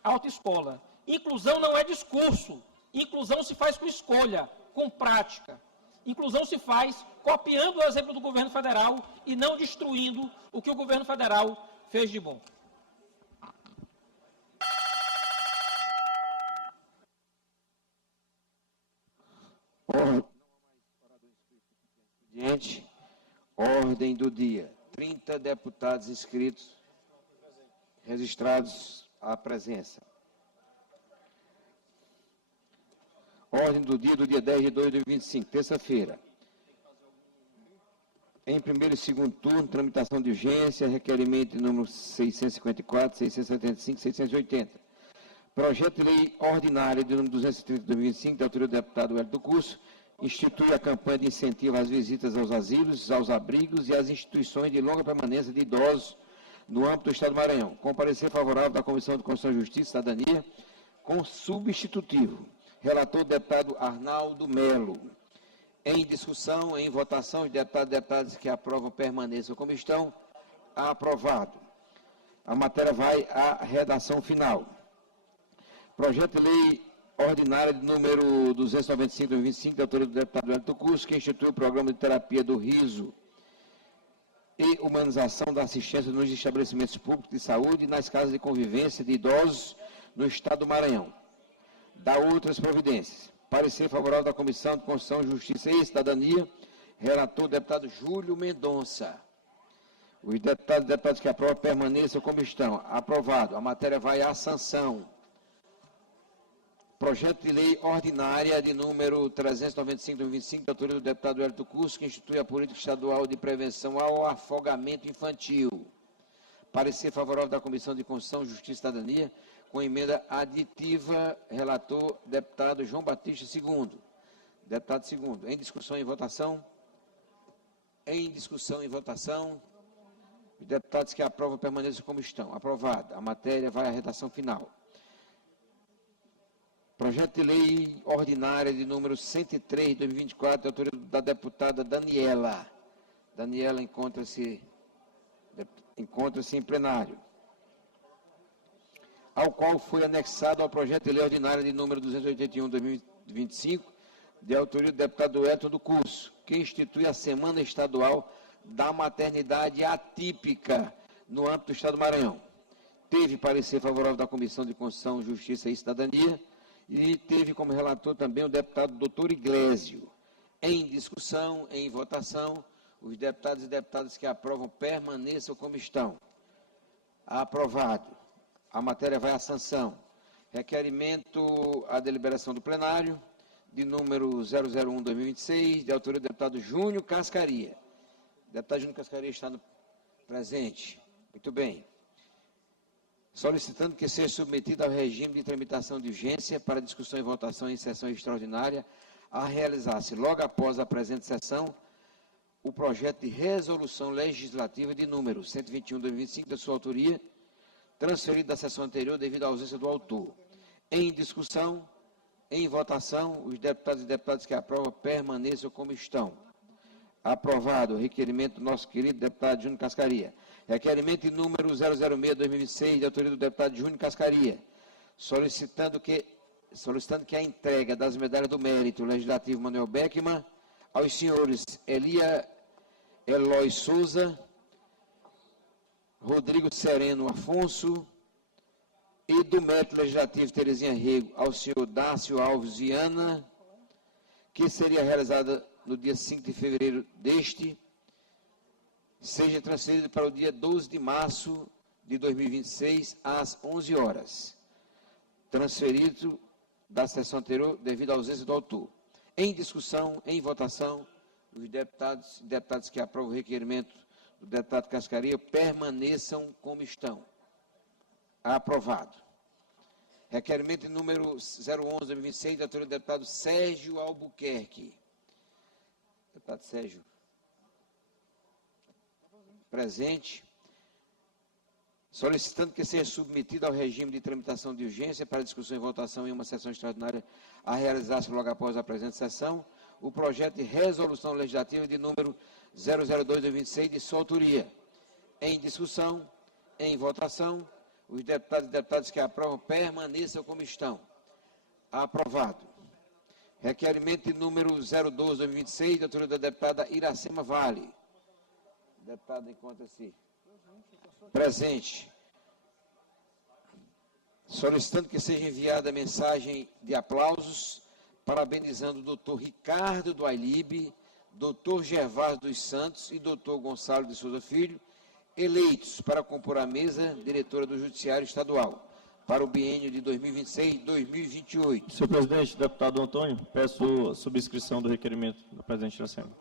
autoescola. Inclusão não é discurso. Inclusão se faz com escolha, com prática. Inclusão se faz copiando o exemplo do governo federal e não destruindo o que o governo federal fez de bom. Ordem do dia. 30 deputados inscritos, registrados à presença. Ordem do dia 10 de 2 de 2025, terça-feira. Em primeiro e segundo turno, tramitação de urgência, requerimento número 654, 675, 680. Projeto de lei ordinária de número 230 de 2025, da autoria do deputado Hélio do Curso, institui a campanha de incentivo às visitas aos asilos, aos abrigos e às instituições de longa permanência de idosos no âmbito do Estado do Maranhão. Com parecer favorável da Comissão de Constituição, Justiça e Cidadania, com substitutivo. Relator, deputado Arnaldo Melo. Em discussão, em votação, os deputados e deputadas que aprovam permaneçam como estão. Aprovado. A matéria vai à redação final. Projeto de lei ordinária de número 295 de 2025, da autoria do deputado Hélio do Curso, que institui o programa de terapia do riso e humanização da assistência nos estabelecimentos públicos de saúde e nas casas de convivência de idosos no Estado do Maranhão. Da outras providências. Parecer favorável da Comissão de Constituição, Justiça e Cidadania. Relator, deputado Júlio Mendonça. Os deputados e deputadas que aprovam permaneçam como estão. Aprovado. A matéria vai à sanção. Projeto de lei ordinária de número 395 de 2025, da autoria do deputado Hélio do Curso, que institui a política estadual de prevenção ao afogamento infantil. Parecer favorável da Comissão de Constituição, Justiça e Cidadania, com emenda aditiva, relator, deputado João Batista II. Deputado segundo. Em discussão e votação. Em discussão e votação. Os deputados que aprovam permaneçam como estão. Aprovado. A matéria vai à redação final. Projeto de lei ordinária de número 103, de 2024, de autoria da deputada Daniela. Daniela encontra-se em plenário. Ao qual foi anexado ao projeto de lei ordinária de número 281, de 2025, de autoria do deputado Elton do Curso, que institui a Semana Estadual da Maternidade Atípica no âmbito do Estado do Maranhão. Teve parecer favorável da Comissão de Constituição, Justiça e Cidadania e teve como relator também o deputado Dr. Iglesio. Em discussão, em votação, os deputados e deputadas que aprovam permaneçam como estão. Aprovado. A matéria vai à sanção. Requerimento à deliberação do plenário, de número 001-2026, de autoria do deputado Júnior Cascaria. O deputado Júnior Cascaria está presente. Muito bem. Solicitando que seja submetido ao regime de tramitação de urgência para discussão e votação em sessão extraordinária, a realizar-se logo após a presente sessão, o projeto de resolução legislativa de número 121/2025, da sua autoria, transferido da sessão anterior devido à ausência do autor. Em discussão, em votação, os deputados e deputadas que aprovam permaneçam como estão. Aprovado o requerimento do nosso querido deputado Júnior Cascaria. Requerimento de número 006/2026, de autoria do deputado Júnior Cascaria, solicitando que a entrega das medalhas do mérito legislativo Manuel Beckmann aos senhores Eloy Souza, Rodrigo Sereno Afonso e do mérito legislativo Terezinha Rego ao senhor Dácio Alves Viana, que seria realizada no dia 5 de fevereiro deste, seja transferido para o dia 12 de março de 2026, às 11 horas. Transferido da sessão anterior devido à ausência do autor. Em discussão, em votação, os deputados que aprovam o requerimento do deputado Cascaria permaneçam como estão. Aprovado. Requerimento número 011/2026, da autoria do deputado Sérgio Albuquerque. Deputado Sérgio. Presente. Solicitando que seja submetido ao regime de tramitação de urgência para discussão e votação em uma sessão extraordinária a realizar-se logo após a presente sessão, o projeto de resolução legislativa de número 002/2026, de sua autoria. Em discussão, em votação, os deputados e deputadas que aprovam permaneçam como estão. Aprovado. Requerimento de número 012/2026, de autoria da deputada Iracema Vale. Deputada encontra-se presente. Solicitando que seja enviada mensagem de aplausos, parabenizando o doutor Ricardo do Ailib, doutor Gervásio dos Santos e doutor Gonçalo de Souza Filho, eleitos para compor a mesa diretora do Judiciário Estadual, para o biênio de 2026-2028. Senhor presidente, deputado Antônio, peço a subscrição do requerimento do presidente da Assembleia.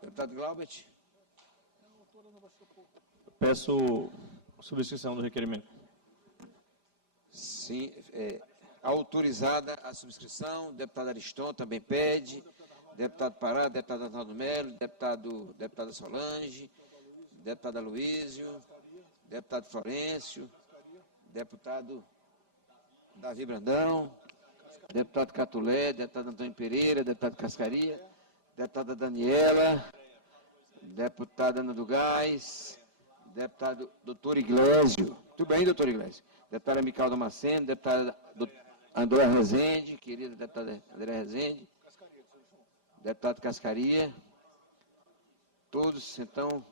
Deputado Glaubert. Peço subscrição do requerimento. Sim, autorizada a subscrição. Deputado Ariston também pede. Deputado Pará, deputado Arnaldo Melo, deputada Solange, deputado Aloísio, deputado Florencio, deputado Davi Brandão, deputado Catulé, deputado Antônio Pereira, deputado Cascaria, deputada Daniela, deputada Ana do Gás, deputado doutor Iglesio. Tudo bem, doutor Iglesio? Deputada Mical Damasceno, deputada André Rezende, querida deputada André Rezende, deputado Cascaria, todos, então,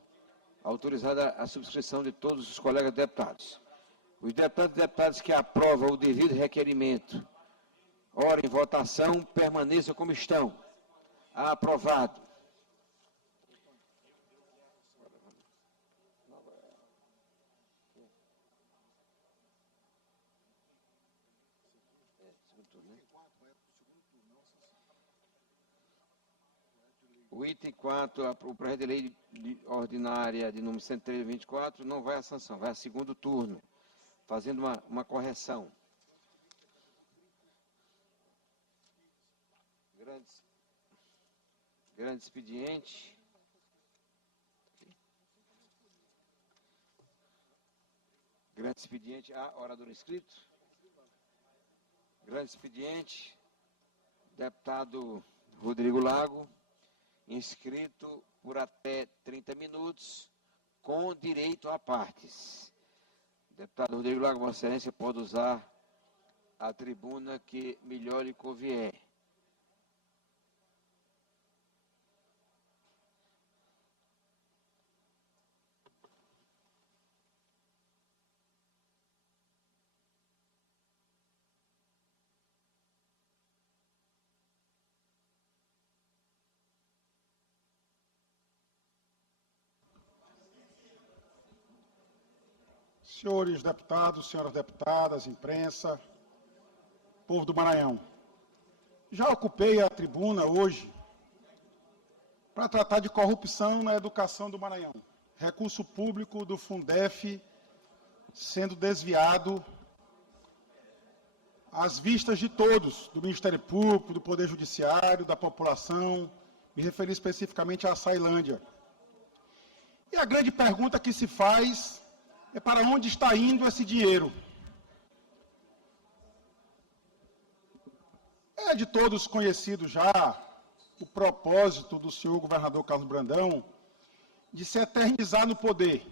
autorizada a subscrição de todos os colegas deputados. Os deputados e deputadas que aprovam o devido requerimento, ora em votação, permaneçam como estão. Aprovado. O item 4, o projeto de lei ordinária de número 103/24, não vai à sanção, vai a segundo turno, fazendo uma correção. Grande expediente. Grande expediente. Orador inscrito. Grande expediente. Deputado Rodrigo Lago, inscrito por até 30 minutos, com direito a partes. Deputado Rodrigo Lago, Vossa Excelência pode usar a tribuna que melhor lhe convier. Senhores deputados, senhoras deputadas, imprensa, povo do Maranhão. Já ocupei a tribuna hoje para tratar de corrupção na educação do Maranhão. Recurso público do Fundef sendo desviado às vistas de todos, do Ministério Público, do Poder Judiciário, da população, me referi especificamente à Açailândia. E a grande pergunta que se faz é para onde está indo esse dinheiro. É de todos conhecido já o propósito do senhor governador Carlos Brandão de se eternizar no poder,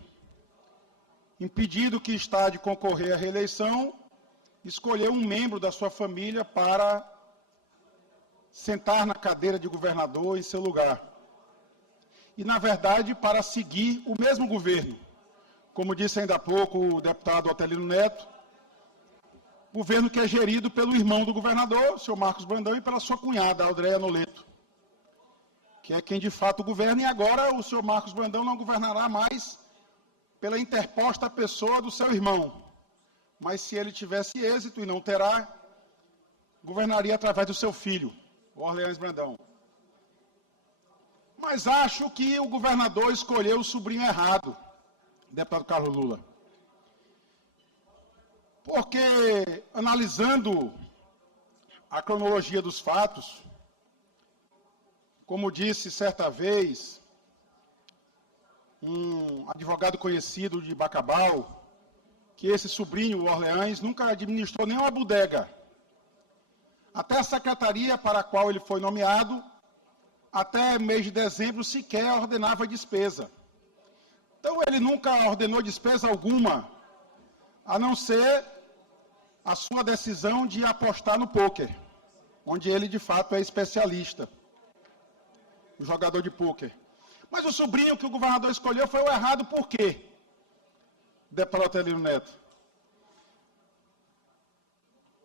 impedido que está de concorrer à reeleição, escolheu um membro da sua família para sentar na cadeira de governador em seu lugar. E, na verdade, para seguir o mesmo governo. Como disse ainda há pouco o deputado Otelino Neto, governo que é gerido pelo irmão do governador, o senhor Marcos Brandão, e pela sua cunhada, Aldréia Noleto, que é quem de fato governa, e agora o senhor Marcos Brandão não governará mais pela interposta pessoa do seu irmão. Mas se ele tivesse êxito, e não terá, governaria através do seu filho, o Orleans Brandão. Mas acho que o governador escolheu o sobrinho errado, deputado Carlos Lula. Porque, analisando a cronologia dos fatos, como disse certa vez um advogado conhecido de Bacabal, que esse sobrinho, o Orleans, nunca administrou nenhuma bodega. Até a secretaria para a qual ele foi nomeado, até mês de dezembro, sequer ordenava despesa. Então, ele nunca ordenou despesa alguma, a não ser a sua decisão de apostar no pôquer, onde ele, de fato, é especialista, o jogador de pôquer. Mas o sobrinho que o governador escolheu foi o errado por quê? Deputado Otelino Neto.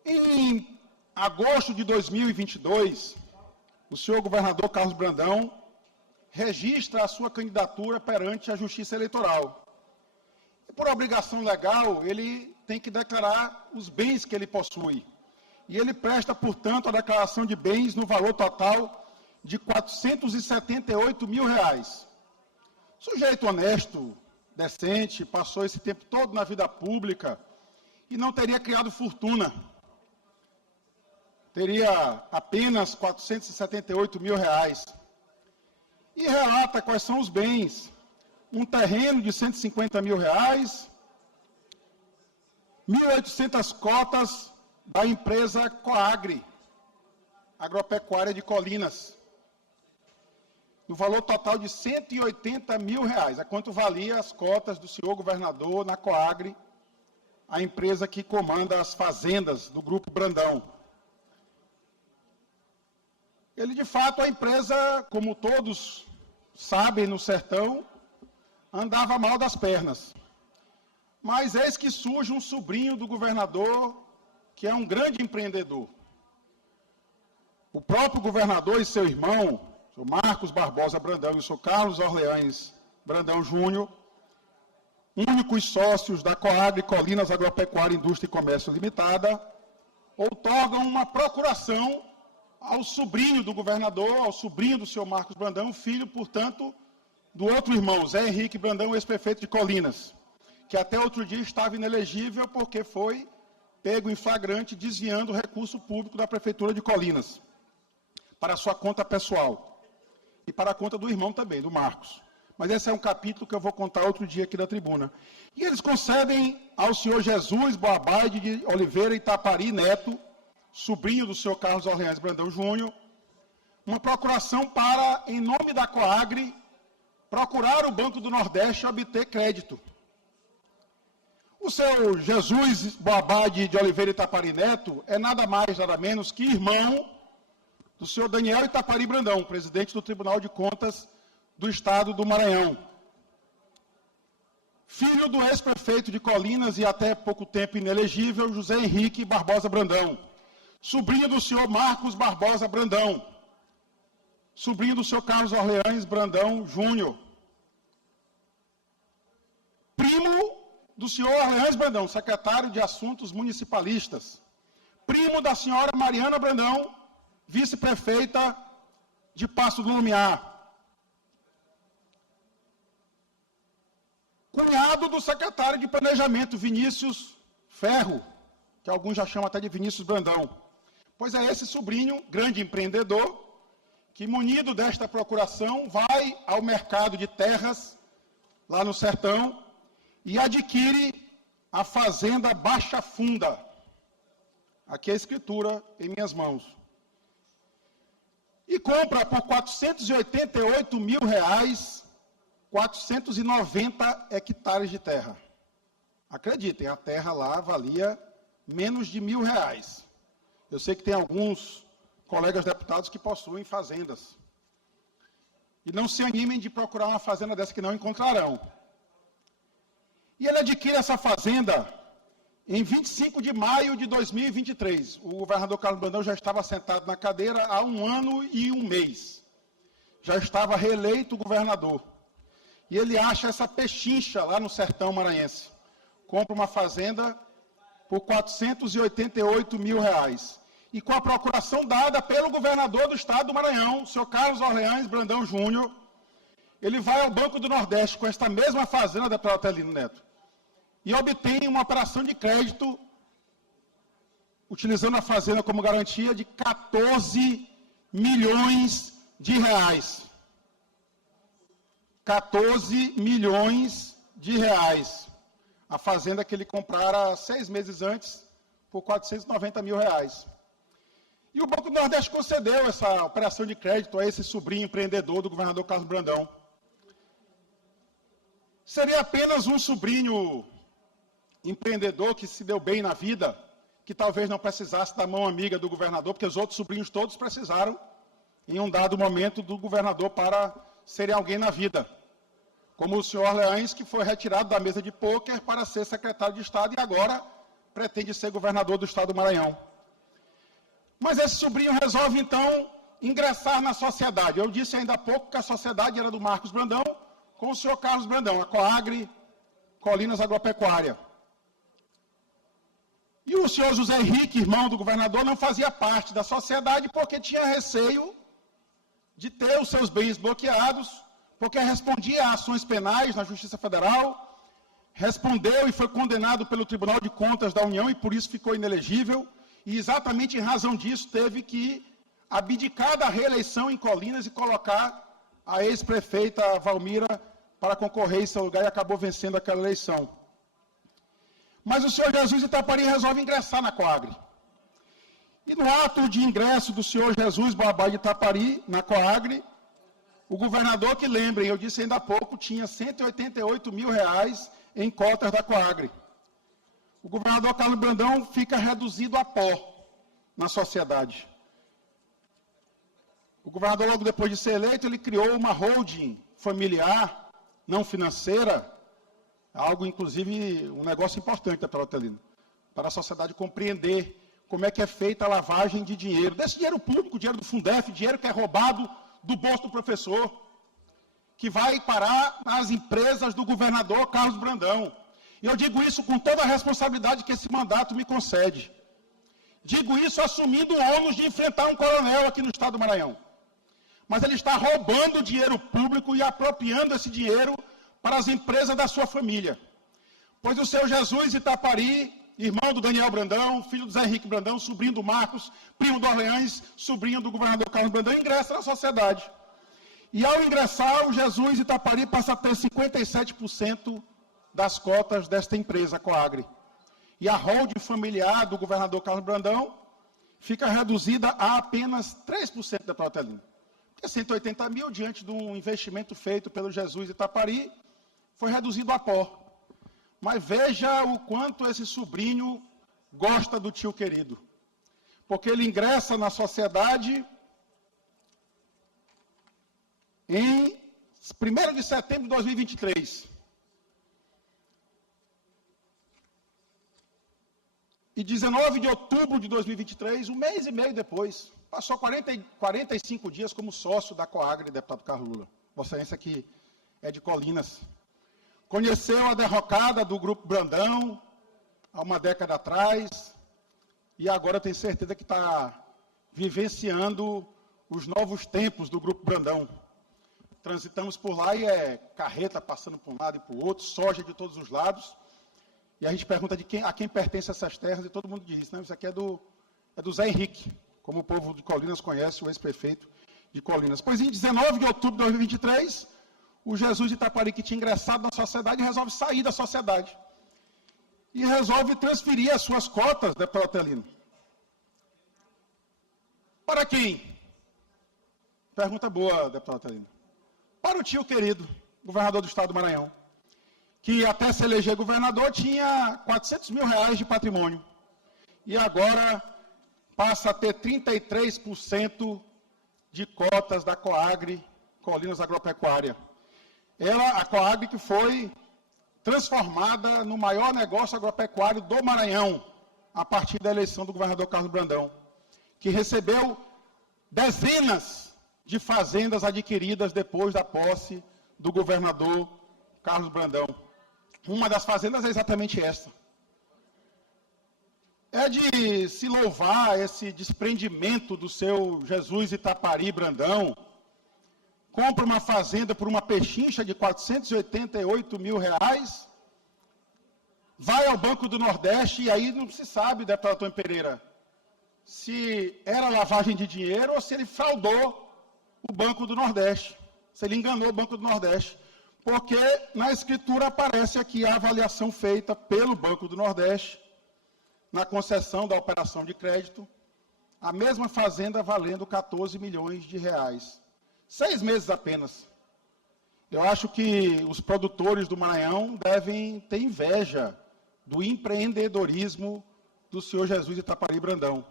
Em agosto de 2022, o senhor governador Carlos Brandão registra a sua candidatura perante a Justiça Eleitoral. E por obrigação legal, ele tem que declarar os bens que ele possui. E ele presta, portanto, a declaração de bens no valor total de R$ 478 mil. Sujeito honesto, decente, passou esse tempo todo na vida pública e não teria criado fortuna. Teria apenas R$ 478 mil. E relata quais são os bens. Um terreno de R$ 150 mil, 1.800 cotas da empresa Coagri, agropecuária de Colinas, no valor total de R$ 180 mil. É quanto valia as cotas do senhor governador na Coagri, a empresa que comanda as fazendas do Grupo Brandão. Ele, de fato, a empresa, como todos sabem no sertão, andava mal das pernas. Mas eis que surge um sobrinho do governador, que é um grande empreendedor. O próprio governador e seu irmão, o senhor Marcos Barbosa Brandão e o senhor Carlos Orleans Brandão Júnior, únicos sócios da Coagri Colinas Agropecuária, Indústria e Comércio Limitada, outorgam uma procuração ao sobrinho do governador, ao sobrinho do senhor Marcos Brandão, filho, portanto, do outro irmão, Zé Henrique Brandão, ex-prefeito de Colinas, que até outro dia estava inelegível porque foi pego em flagrante desviando o recurso público da Prefeitura de Colinas para a sua conta pessoal e para a conta do irmão também, do Marcos, Mas esse é um capítulo que eu vou contar outro dia aqui da tribuna. E eles concedem ao senhor Jesus Boabade de Oliveira Itapari Neto, sobrinho do senhor Carlos Orleans Brandão Júnior, uma procuração para, em nome da Coagri, procurar o Banco do Nordeste e obter crédito. O seu Jesus Boabade de Oliveira Itapari Neto é nada mais, nada menos que irmão do senhor Daniel Itapari Brandão, presidente do Tribunal de Contas do Estado do Maranhão. Filho do ex-prefeito de Colinas e até pouco tempo inelegível, José Henrique Barbosa Brandão. Sobrinho do senhor Marcos Barbosa Brandão. Sobrinho do senhor Carlos Orleans Brandão Júnior. Primo do senhor Orleans Brandão, secretário de Assuntos Municipalistas. Primo da senhora Mariana Brandão, vice-prefeita de Passo do Lumiar. Cunhado do secretário de Planejamento, Vinícius Ferro, que alguns já chamam até de Vinícius Brandão. Pois é esse sobrinho, grande empreendedor, que, munido desta procuração, vai ao mercado de terras, lá no sertão, e adquire a fazenda Baixa Funda. Aqui é a escritura em minhas mãos. E compra por R$488 mil, 490 hectares de terra. Acreditem, a terra lá valia menos de R$1.000. Eu sei que tem alguns colegas deputados que possuem fazendas. E não se animem de procurar uma fazenda dessa que não encontrarão. E ele adquire essa fazenda em 25 de maio de 2023. O governador Carlos Brandão já estava sentado na cadeira há 1 ano e 1 mês. Já estava reeleito governador. E ele acha essa pechincha lá no sertão maranhense. Compra uma fazenda por R$488 mil. E com a procuração dada pelo governador do estado do Maranhão, o senhor Carlos Orleans Brandão Júnior, ele vai ao Banco do Nordeste com esta mesma fazenda, deputado Atelino Neto, e obtém uma operação de crédito, utilizando a fazenda como garantia, de R$14 milhões. 14 milhões de reais. A fazenda que ele comprara 6 meses antes, por R$490 mil. E o Banco do Nordeste concedeu essa operação de crédito a esse sobrinho empreendedor do governador Carlos Brandão. Seria apenas um sobrinho empreendedor que se deu bem na vida, que talvez não precisasse da mão amiga do governador, porque os outros sobrinhos todos precisaram, em um dado momento, do governador para serem alguém na vida. Como o senhor Orleans, que foi retirado da mesa de pôquer para ser secretário de Estado e agora pretende ser governador do Estado do Maranhão. Mas esse sobrinho resolve, então, ingressar na sociedade. Eu disse ainda há pouco que a sociedade era do Marcos Brandão, com o senhor Carlos Brandão, a Coagri, Colinas Agropecuária. E o senhor José Henrique, irmão do governador, não fazia parte da sociedade porque tinha receio de ter os seus bens bloqueados, porque respondia a ações penais na Justiça Federal, respondeu e foi condenado pelo Tribunal de Contas da União e por isso ficou inelegível, e exatamente em razão disso teve que abdicar da reeleição em Colinas e colocar a ex-prefeita Valmira para concorrer em seu lugar e acabou vencendo aquela eleição. Mas o senhor Jesus Itapari resolve ingressar na Coagri. E no ato de ingresso do senhor Jesus Boabade de Itapari na Coagri, o governador, que lembrem, eu disse ainda há pouco, tinha R$188 mil em cotas da Coagri. O governador Carlos Brandão fica reduzido a pó na sociedade. O governador, logo depois de ser eleito, ele criou uma holding familiar, não financeira, algo, inclusive, um negócio importante, deputado Atelino, para a sociedade compreender como é que é feita a lavagem de dinheiro, desse dinheiro público, dinheiro do Fundef, dinheiro que é roubado do bolso do professor, que vai parar nas empresas do governador Carlos Brandão. E eu digo isso com toda a responsabilidade que esse mandato me concede. Digo isso assumindo o ônus de enfrentar um coronel aqui no estado do Maranhão. Mas ele está roubando dinheiro público e apropriando esse dinheiro para as empresas da sua família. Pois o seu Jesus Itapari, irmão do Daniel Brandão, filho do Zé Henrique Brandão, sobrinho do Marcos, primo do Orleans, sobrinho do governador Carlos Brandão, ingressa na sociedade. E ao ingressar, o Jesus Itapari passa a ter 57% das cotas desta empresa, a Coagri. E a holding familiar do governador Carlos Brandão fica reduzida a apenas 3%, deputado Otelino. Porque 180 mil, diante de um investimento feito pelo Jesus Itapari, foi reduzido a pó. Mas veja o quanto esse sobrinho gosta do tio querido. Porque ele ingressa na sociedade em 1º de setembro de 2023. E 19 de outubro de 2023, um mês e meio depois, passou 45 dias como sócio da Coagri, deputado Carlos Lula. Vossa Excelência que é de Colinas. Conheceu a derrocada do Grupo Brandão há uma década atrás e agora tem certeza que está vivenciando os novos tempos do Grupo Brandão. Transitamos por lá e é carreta passando por um lado e por outro, soja de todos os lados. E a gente pergunta a quem pertence essas terras, e todo mundo diz, não, isso aqui é do Zé Henrique, como o povo de Colinas conhece, o ex-prefeito de Colinas. Pois em 19 de outubro de 2023, o Jesus Itapari, que tinha ingressado na sociedade, resolve sair da sociedade. E resolve transferir as suas cotas, deputado Otelino. Para quem? Pergunta boa, deputado Otelino. Para o tio querido, governador do estado do Maranhão, que até se eleger governador tinha 400 mil reais de patrimônio. E agora passa a ter 33% de cotas da Coagri, Colinas Agropecuária. A Coagri que foi transformada no maior negócio agropecuário do Maranhão, a partir da eleição do governador Carlos Brandão, que recebeu dezenas de fazendas adquiridas depois da posse do governador Carlos Brandão. Uma das fazendas é exatamente essa. É de se louvar esse desprendimento do seu Jesus Itapari Brandão. Compra uma fazenda por uma pechincha de 488 mil reais, vai ao Banco do Nordeste e aí não se sabe, deputado Antônio Pereira, se era lavagem de dinheiro ou se ele fraudou o Banco do Nordeste, se ele enganou o Banco do Nordeste. Porque na escritura aparece aqui a avaliação feita pelo Banco do Nordeste, na concessão da operação de crédito, a mesma fazenda valendo 14 milhões de reais. 6 meses apenas. Eu acho que os produtores do Maranhão devem ter inveja do empreendedorismo do senhor Jesus Itapari Brandão.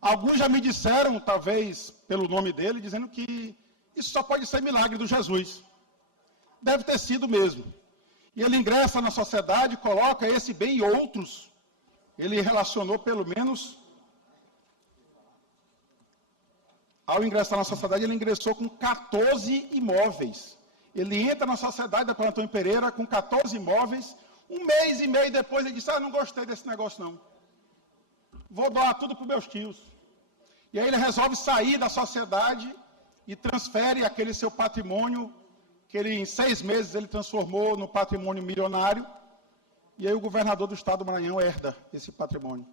Alguns já me disseram, talvez pelo nome dele, dizendo que isso só pode ser milagre do Jesus. Deve ter sido mesmo. E ele ingressa na sociedade, coloca esse bem e outros. Ele relacionou pelo menos, ao ingressar na sociedade, ele ingressou com 14 imóveis. Ele entra na sociedade da Antônio Pereira com 14 imóveis. Um mês e meio depois ele disse, não gostei desse negócio não. Vou doar tudo para os meus tios. E aí ele resolve sair da sociedade e transfere aquele seu patrimônio que ele, em 6 meses, ele transformou no patrimônio milionário, e aí o governador do estado do Maranhão herda esse patrimônio.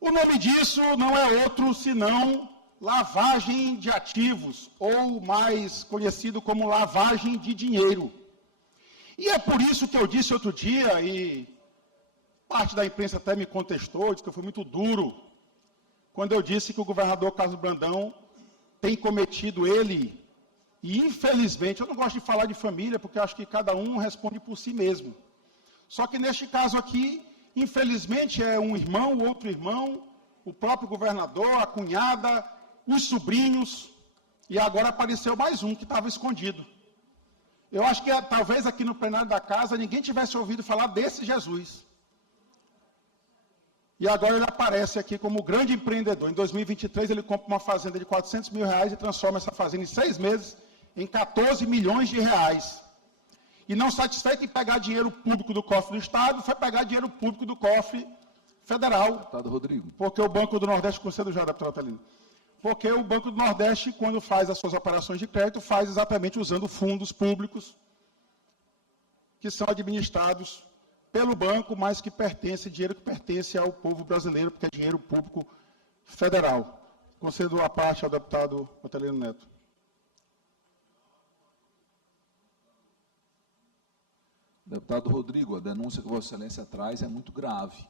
O nome disso não é outro senão lavagem de ativos, ou mais conhecido como lavagem de dinheiro. E é por isso que eu disse outro dia, e parte da imprensa até me contestou, disse que eu fui muito duro, quando eu disse que o governador Carlos Brandão tem cometido ele. E, infelizmente, eu não gosto de falar de família, porque acho que cada um responde por si mesmo. Só que, neste caso aqui, infelizmente, é um irmão, o outro irmão, o próprio governador, a cunhada, os sobrinhos, e agora apareceu mais um que estava escondido. Eu acho que, talvez, aqui no plenário da casa, ninguém tivesse ouvido falar desse Jesus. E agora ele aparece aqui como grande empreendedor. Em 2023, ele compra uma fazenda de 400 mil reais e transforma essa fazenda em 6 meses em 14 milhões de reais. E não satisfeito em pegar dinheiro público do cofre do Estado, foi pegar dinheiro público do cofre federal. Deputado Rodrigo. Porque o Banco do Nordeste, concedo já, deputado Otelino, porque o Banco do Nordeste, quando faz as suas operações de crédito, faz exatamente usando fundos públicos que são administrados pelo banco, mas que pertence, dinheiro que pertence ao povo brasileiro, porque é dinheiro público federal. Concedo a parte ao deputado Otelino Neto. Deputado Rodrigo, a denúncia que Vossa Excelência traz é muito grave.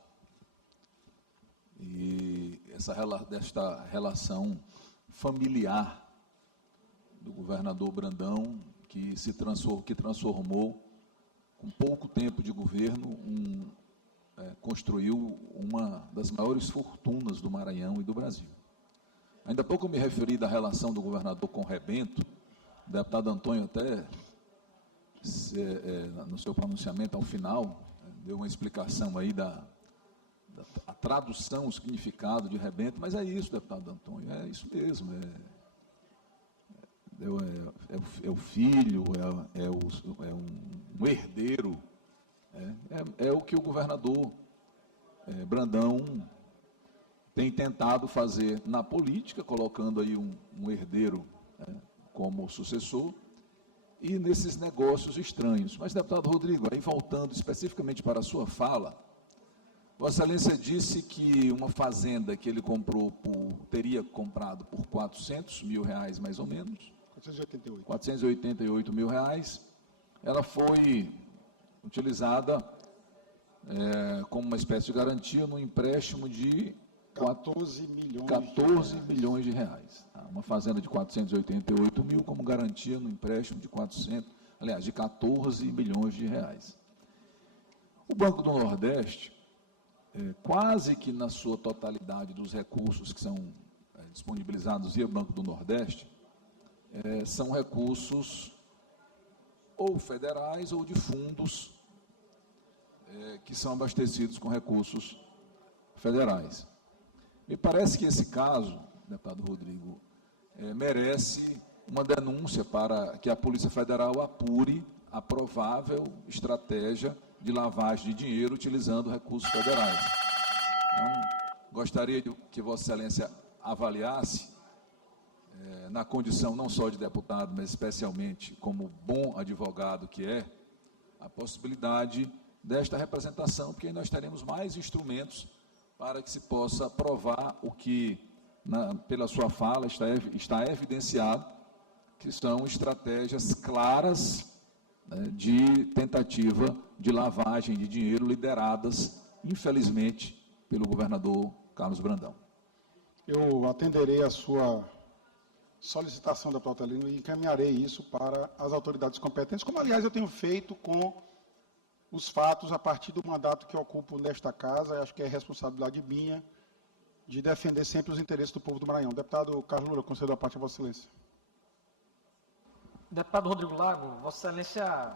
E desta relação familiar do governador Brandão, que transformou, com pouco tempo de governo, construiu uma das maiores fortunas do Maranhão e do Brasil. Ainda há pouco eu me referi da relação do governador com o Rebento, o deputado Antônio até, no seu pronunciamento ao final, deu uma explicação aí da tradução, o significado de Rebento, mas é isso, deputado Antônio, é isso mesmo, é o filho, é um herdeiro, é o que o governador Brandão tem tentado fazer na política, colocando aí um herdeiro como sucessor, e nesses negócios estranhos. Mas, deputado Rodrigo, aí voltando especificamente para a sua fala, Vossa Excelência disse que uma fazenda que ele teria comprado por R$400 mil, mais ou menos, 488 mil reais, ela foi utilizada como uma espécie de garantia no empréstimo de 14 milhões de reais. Uma fazenda de 488 mil como garantia no empréstimo de 14 milhões de reais. O Banco do Nordeste, quase que na sua totalidade dos recursos que são disponibilizados via Banco do Nordeste, são recursos ou federais ou de fundos que são abastecidos com recursos federais. Me parece que esse caso, deputado Rodrigo, merece uma denúncia para que a Polícia Federal apure a provável estratégia de lavagem de dinheiro utilizando recursos federais. Então, gostaria que Vossa Excelência avaliasse, na condição não só de deputado, mas especialmente como bom advogado que a possibilidade desta representação, porque aí nós teremos mais instrumentos para que se possa provar o que, pela sua fala, está evidenciado, que são estratégias claras de tentativa de lavagem de dinheiro lideradas, infelizmente, pelo governador Carlos Brandão. Eu atenderei a sua solicitação, deputado Atalino, e encaminharei isso para as autoridades competentes, como, aliás, eu tenho feito com os fatos a partir do mandato que eu ocupo nesta casa. Acho que é responsabilidade minha de defender sempre os interesses do povo do Maranhão. Deputado Carlos Lula, concedo a parte a Vossa Excelência. Deputado Rodrigo Lago, Vossa Excelência,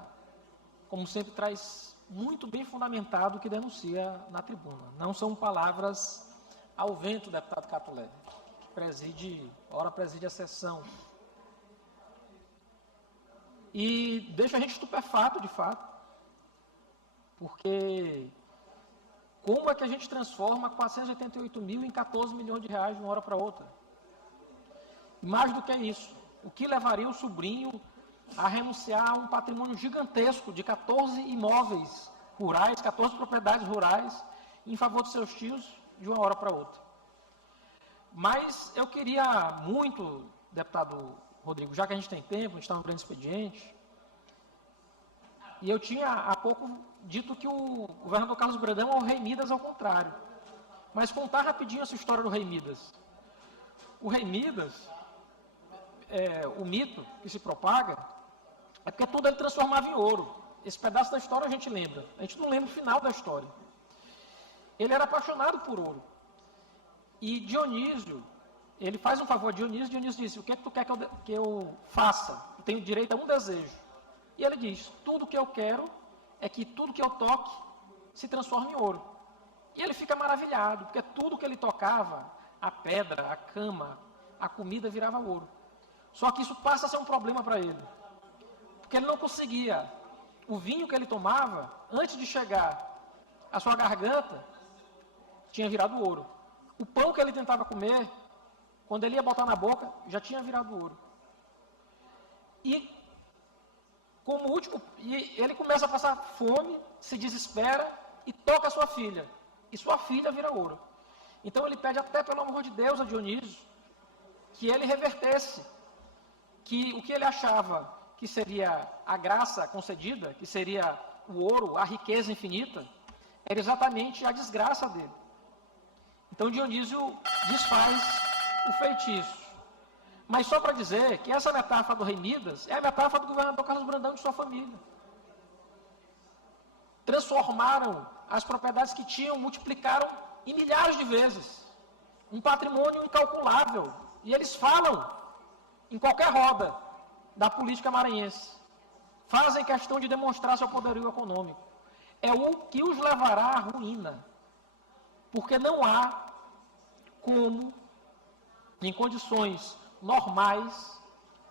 como sempre, traz muito bem fundamentado o que denuncia na tribuna. Não são palavras ao vento, deputado Catulé, que ora preside a sessão. E deixa a gente estupefato, de fato, porque como é que a gente transforma 488 mil em 14 milhões de reais de uma hora para outra? Mais do que isso, o que levaria o sobrinho a renunciar a um patrimônio gigantesco de 14 imóveis rurais, 14 propriedades rurais, em favor dos seus tios, de uma hora para outra? Mas eu queria muito, deputado Rodrigo, já que a gente tem tempo, a gente está no grande expediente, e eu tinha há pouco dito que o governador Carlos Brandão é o Rei Midas ao contrário. Mas contar rapidinho essa história do Rei Midas. O Rei Midas, o mito que se propaga, é porque tudo ele transformava em ouro. Esse pedaço da história a gente lembra. A gente não lembra o final da história. Ele era apaixonado por ouro. E Dionísio, ele faz um favor a Dionísio, Dionísio disse: o que é que tu quer que eu faça? Eu tenho direito a um desejo. E ele diz: tudo que eu quero é que tudo que eu toque se transforme em ouro. E ele fica maravilhado, porque tudo que ele tocava, a pedra, a cama, a comida, virava ouro. Só que isso passa a ser um problema para ele, porque ele não conseguia. O vinho que ele tomava, antes de chegar à sua garganta, tinha virado ouro. O pão que ele tentava comer, quando ele ia botar na boca, já tinha virado ouro. E como último, ele começa a passar fome, se desespera e toca a sua filha. E sua filha vira ouro. Então ele pede até, pelo amor de Deus, a Dionísio, que ele revertesse, que o que ele achava que seria a graça concedida, que seria o ouro, a riqueza infinita, era exatamente a desgraça dele. Então Dionísio desfaz o feitiço. Mas só para dizer que essa metáfora do rei Midas é a metáfora do governador Carlos Brandão e de sua família. Transformaram as propriedades que tinham, multiplicaram em milhares de vezes. Um patrimônio incalculável. E eles falam em qualquer roda da política maranhense. Fazem questão de demonstrar seu poderio econômico. É o que os levará à ruína. Porque não há como, em condições normais,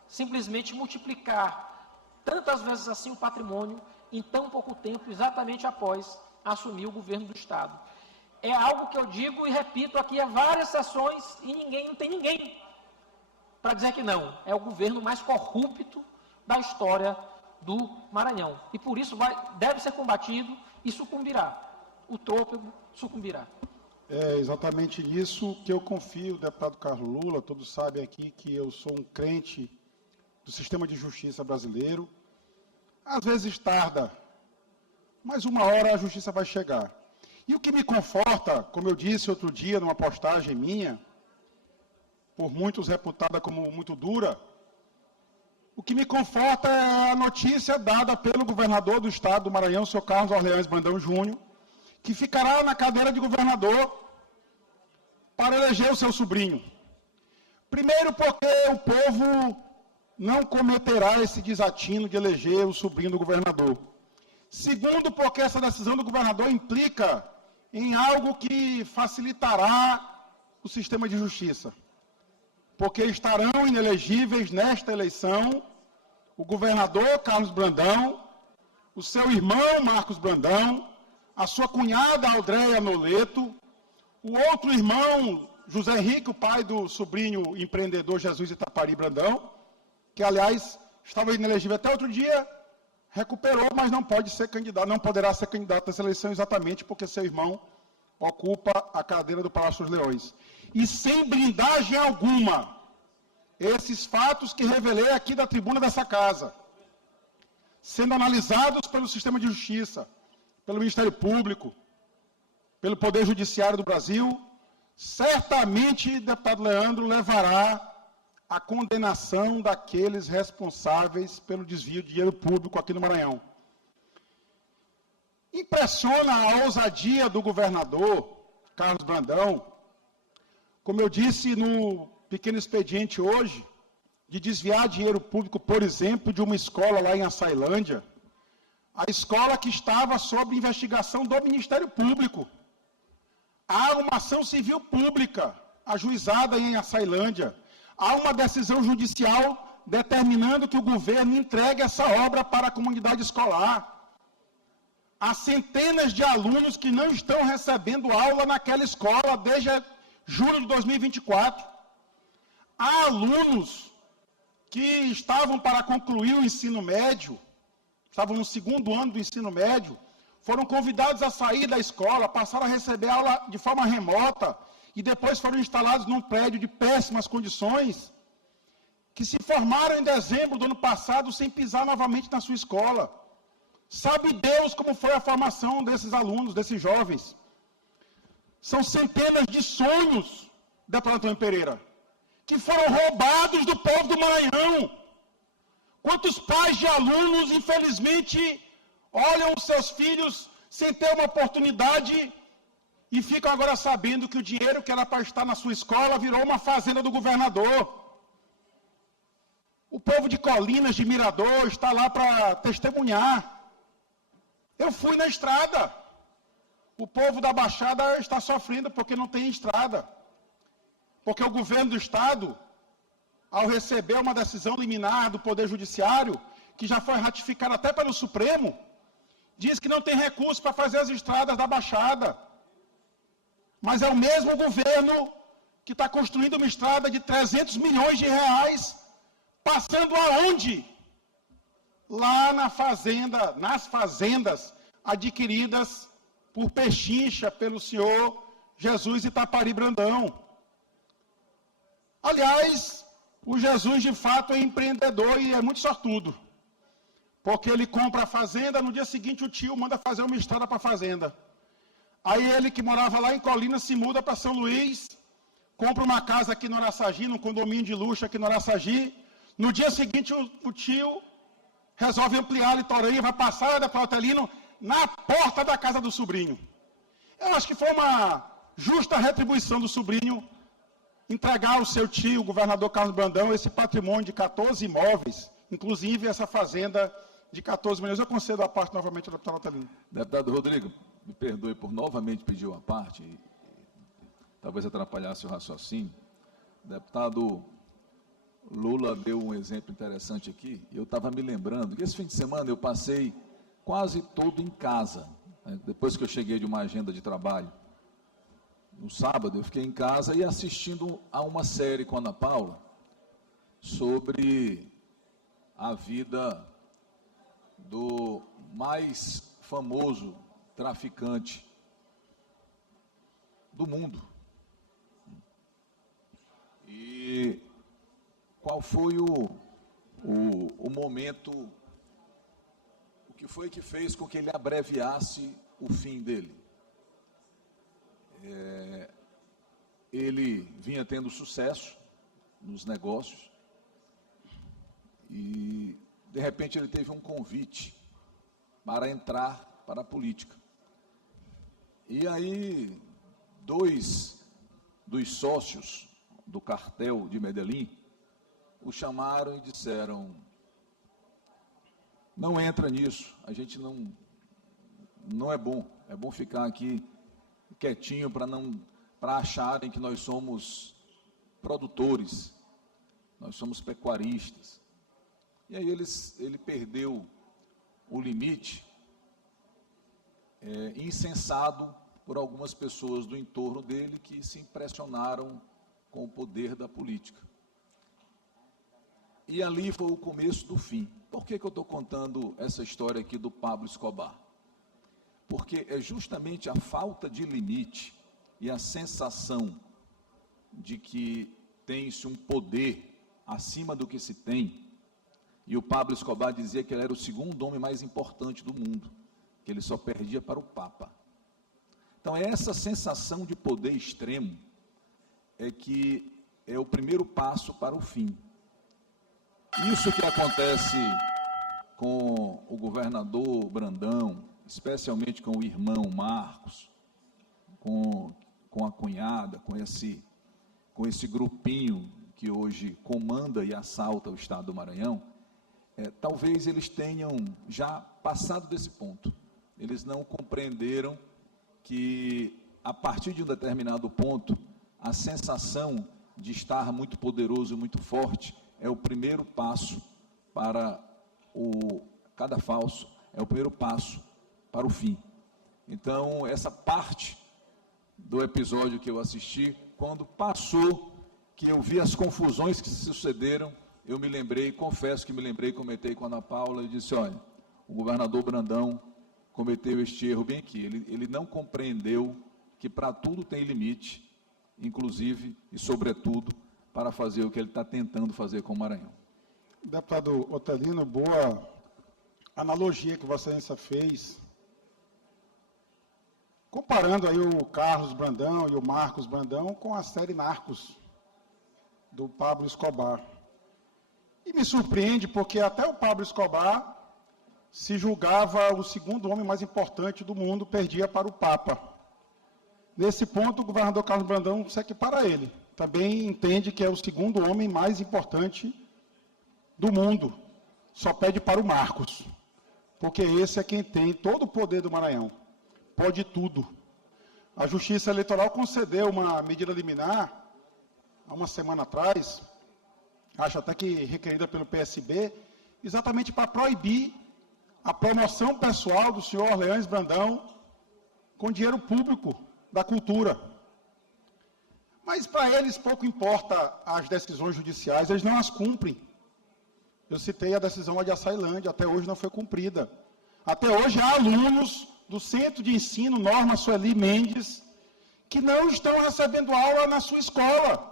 simplesmente multiplicar tantas vezes assim o patrimônio em tão pouco tempo, exatamente após assumir o governo do Estado. É algo que eu digo e repito aqui há várias sessões e não tem ninguém para dizer que não. É o governo mais corrupto da história do Maranhão. E por isso deve ser combatido e sucumbirá. O trôpego sucumbirá. É exatamente nisso que eu confio, deputado Carlos Lula. Todos sabem aqui que eu sou um crente do sistema de justiça brasileiro. Às vezes tarda, mas uma hora a justiça vai chegar. E o que me conforta, como eu disse outro dia numa postagem minha, por muitos reputada como muito dura, o que me conforta é a notícia dada pelo governador do estado do Maranhão, o senhor Carlos Orleans Brandão Júnior, que ficará na cadeira de governador para eleger o seu sobrinho. Primeiro porque o povo não cometerá esse desatino de eleger o sobrinho do governador. Segundo, porque essa decisão do governador implica em algo que facilitará o sistema de justiça. Porque estarão inelegíveis nesta eleição o governador Carlos Brandão, o seu irmão Marcos Brandão, a sua cunhada Aldréia Noleto, o outro irmão José Henrique, o pai do sobrinho empreendedor Jesus Itapari Brandão, que, aliás, estava inelegível até outro dia, recuperou, mas não pode ser candidato, não poderá ser candidato a essa eleição exatamente porque seu irmão ocupa a cadeira do Palácio dos Leões. E sem blindagem alguma, esses fatos que revelei aqui da tribuna dessa casa, sendo analisados pelo sistema de justiça, pelo Ministério Público, pelo Poder Judiciário do Brasil, certamente, deputado Leandro, levará à condenação daqueles responsáveis pelo desvio de dinheiro público aqui no Maranhão. Impressiona a ousadia do governador Carlos Brandão, como eu disse no pequeno expediente hoje, de desviar dinheiro público, por exemplo, de uma escola lá em Açailândia, a escola que estava sob investigação do Ministério Público. Há uma ação civil pública ajuizada em Açailândia. Há uma decisão judicial determinando que o governo entregue essa obra para a comunidade escolar. Há centenas de alunos que não estão recebendo aula naquela escola desde julho de 2024. Há alunos que estavam para concluir o ensino médio, estavam no segundo ano do ensino médio, foram convidados a sair da escola, passaram a receber aula de forma remota e depois foram instalados num prédio de péssimas condições, que se formaram em dezembro do ano passado sem pisar novamente na sua escola. Sabe Deus como foi a formação desses alunos, desses jovens. São centenas de sonhos, deputado Antônio Pereira, que foram roubados do povo do Maranhão. Quantos pais de alunos, infelizmente, olham os seus filhos sem ter uma oportunidade e ficam agora sabendo que o dinheiro que era para estar na sua escola virou uma fazenda do governador. O povo de Colinas, de Mirador, está lá para testemunhar. Eu fui na estrada. O povo da Baixada está sofrendo porque não tem estrada. Porque o governo do Estado, ao receber uma decisão liminar do Poder Judiciário, que já foi ratificada até pelo Supremo, diz que não tem recurso para fazer as estradas da Baixada. Mas é o mesmo governo que está construindo uma estrada de 300 milhões de reais, passando aonde? Lá na fazenda, nas fazendas adquiridas por pechincha pelo senhor Jesus Itapari Brandão. Aliás, o Jesus de fato é empreendedor e é muito sortudo. porque ele compra a fazenda, no dia seguinte o tio manda fazer uma estrada para a fazenda. Aí ele, que morava lá em Colina, se muda para São Luís, compra uma casa aqui no Araçagi, num condomínio de luxo aqui no Araçagi. No dia seguinte o tio resolve ampliar a litorânea e vai passar, deputado Otelino, na porta da casa do sobrinho. Eu acho que foi uma justa retribuição do sobrinho entregar ao seu tio, o governador Carlos Brandão, esse patrimônio de 14 imóveis, inclusive essa fazenda de 14 milhões. Eu concedo a parte novamente ao deputado Otelino. Deputado Rodrigo, me perdoe por novamente pedir uma parte, e talvez atrapalhasse o raciocínio. Deputado Lula deu um exemplo interessante aqui, e eu estava me lembrando que esse fim de semana eu passei quase todo em casa, né, depois que eu cheguei de uma agenda de trabalho. No sábado eu fiquei em casa e assistindo a uma série com a Ana Paula sobre a vida do mais famoso traficante do mundo. E qual foi o momento, o que foi que fez com que ele abreviasse o fim dele? Ele vinha tendo sucesso nos negócios e, de repente, ele teve um convite para entrar para a política. E aí, 2 dos sócios do cartel de Medellín o chamaram e disseram: não entra nisso, a gente não é bom ficar aqui quietinho para acharem que nós somos produtores, nós somos pecuaristas. E aí ele perdeu o limite, incensado por algumas pessoas do entorno dele que se impressionaram com o poder da política. E ali foi o começo do fim. Por que eu estou contando essa história aqui do Pablo Escobar? Porque é justamente a falta de limite e a sensação de que tem-se um poder acima do que se tem. E o Pablo Escobar dizia que ele era o segundo homem mais importante do mundo, que ele só perdia para o Papa. Então, essa sensação de poder extremo é que é o primeiro passo para o fim. Isso que acontece com o governador Brandão, especialmente com o irmão Marcos, com a cunhada, com esse grupinho que hoje comanda e assalta o estado do Maranhão, talvez eles tenham já passado desse ponto. Eles não compreenderam que, a partir de um determinado ponto, a sensação de estar muito poderoso, muito forte, é o primeiro passo para cada falso, é o primeiro passo para o fim. Então, essa parte do episódio que eu assisti, quando passou, que eu vi as confusões que se sucederam, eu me lembrei, confesso que me lembrei, comentei com a Ana Paula e disse: olha, o governador Brandão cometeu este erro bem aqui. Ele não compreendeu que para tudo tem limite, inclusive e sobretudo para fazer o que ele está tentando fazer com o Maranhão. Deputado Otelino, boa analogia que Vossa Excelência fez, comparando aí o Carlos Brandão e o Marcos Brandão com a série Narcos, do Pablo Escobar. E me surpreende porque até o Pablo Escobar se julgava o segundo homem mais importante do mundo, perdia para o Papa. Nesse ponto, o governador Carlos Brandão se equipara a ele. Também entende que é o segundo homem mais importante do mundo. Só pede para o Marcos, porque esse é quem tem todo o poder do Maranhão. Pode tudo. A Justiça Eleitoral concedeu uma medida liminar, há uma semana atrás, acho até que requerida pelo PSB, exatamente para proibir a promoção pessoal do senhor Orleans Brandão com dinheiro público da cultura. Mas para eles pouco importa as decisões judiciais, eles não as cumprem. Eu citei a decisão lá de Açailândia, até hoje não foi cumprida. Até hoje há alunos do Centro de Ensino Norma Sueli Mendes que não estão recebendo aula na sua escola.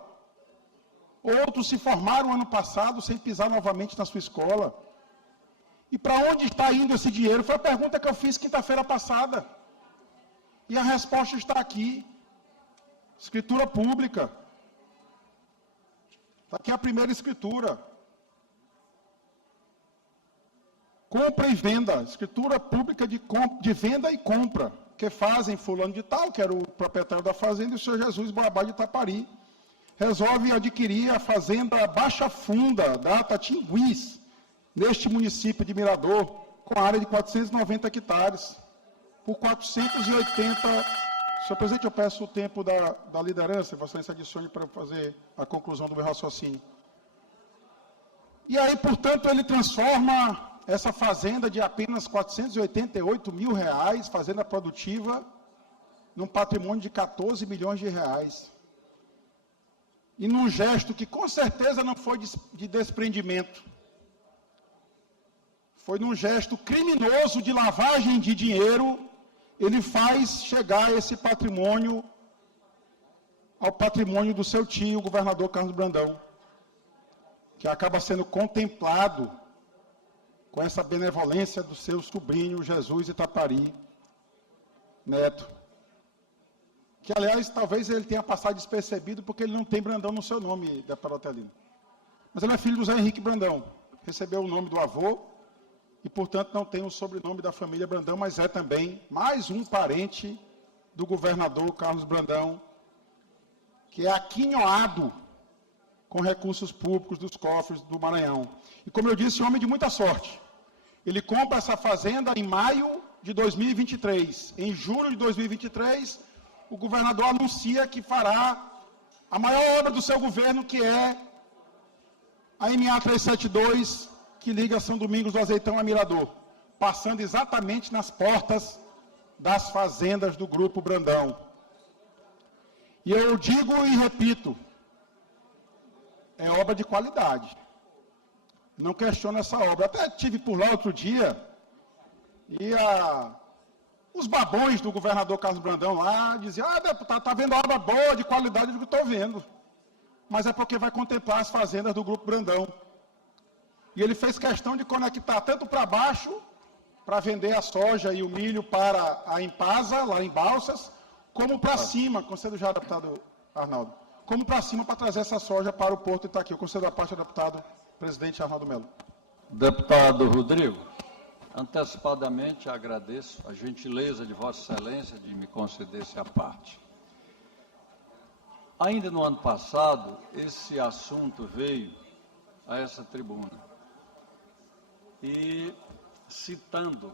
Outros se formaram ano passado sem pisar novamente na sua escola. E para onde está indo esse dinheiro? Foi a pergunta que eu fiz quinta-feira passada. E a resposta está aqui. Escritura pública. Está aqui a primeira escritura. Compra e venda. Escritura pública de venda e compra. Que fazem fulano de tal, que era o proprietário da fazenda, e o senhor Jesus Boabá de Itapari. Resolve adquirir a fazenda Baixa Funda, da Tatinguis, neste município de Mirador, com área de 490 hectares, por 480. Senhor presidente, eu peço o tempo da liderança, Vossa Excelência adicione para fazer a conclusão do meu raciocínio. E aí, portanto, ele transforma essa fazenda de apenas R$ 488 mil, fazenda produtiva, num patrimônio de 14 milhões de reais. E num gesto que com certeza não foi de desprendimento. Foi num gesto criminoso de lavagem de dinheiro, ele faz chegar esse patrimônio ao patrimônio do seu tio, o governador Carlos Brandão, que acaba sendo contemplado com essa benevolência do seu sobrinho, Jesus Itapari Neto. Que, aliás, talvez ele tenha passado despercebido, porque ele não tem Brandão no seu nome, deputado Otelino. Mas ele é filho do Zé Henrique Brandão. Recebeu o nome do avô e, portanto, não tem o sobrenome da família Brandão, mas é também mais um parente do governador Carlos Brandão, que é aquinhoado com recursos públicos dos cofres do Maranhão. E, como eu disse, homem de muita sorte. Ele compra essa fazenda em maio de 2023. Em julho de 2023, o governador anuncia que fará a maior obra do seu governo, que é a MA 372, que liga São Domingos do Azeitão a Mirador, passando exatamente nas portas das fazendas do Grupo Brandão. E eu digo e repito, é obra de qualidade. Não questiono essa obra. Até estive por lá outro dia, e os babões do governador Carlos Brandão lá diziam: deputado, está vendo obra boa, de qualidade? Eu digo: estou vendo. Mas é porque vai contemplar as fazendas do Grupo Brandão. E ele fez questão de conectar tanto para baixo, para vender a soja e o milho para a Impasa, lá em Balsas, como para cima, concedo já, deputado Arnaldo, como para cima para trazer essa soja para o Porto de Itaqui. Eu concedo a parte ao deputado presidente Arnaldo Melo. Deputado Rodrigo, antecipadamente agradeço a gentileza de Vossa Excelência de me conceder essa parte. Ainda no ano passado, esse assunto veio a essa tribuna. E, citando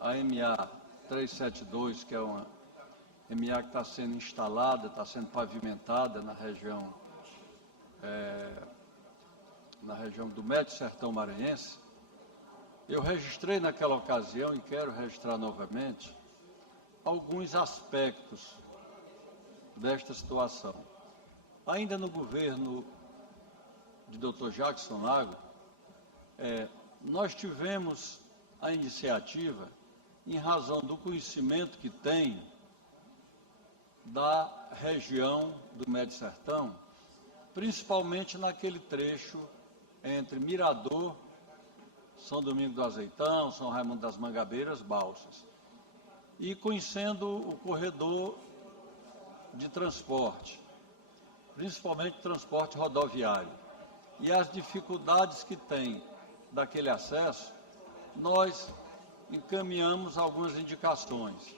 a MA 372, que é uma MA que está sendo instalada, está sendo pavimentada na região do Médio Sertão Maranhense, eu registrei naquela ocasião, e quero registrar novamente, alguns aspectos desta situação. Ainda no governo de Dr. Jackson Lago, nós tivemos a iniciativa, em razão do conhecimento que tenho da região do Médio Sertão, principalmente naquele trecho entre Mirador, São Domingos do Azeitão, São Raimundo das Mangabeiras, Balsas, e conhecendo o corredor de transporte, principalmente transporte rodoviário, e as dificuldades que tem daquele acesso, nós encaminhamos algumas indicações,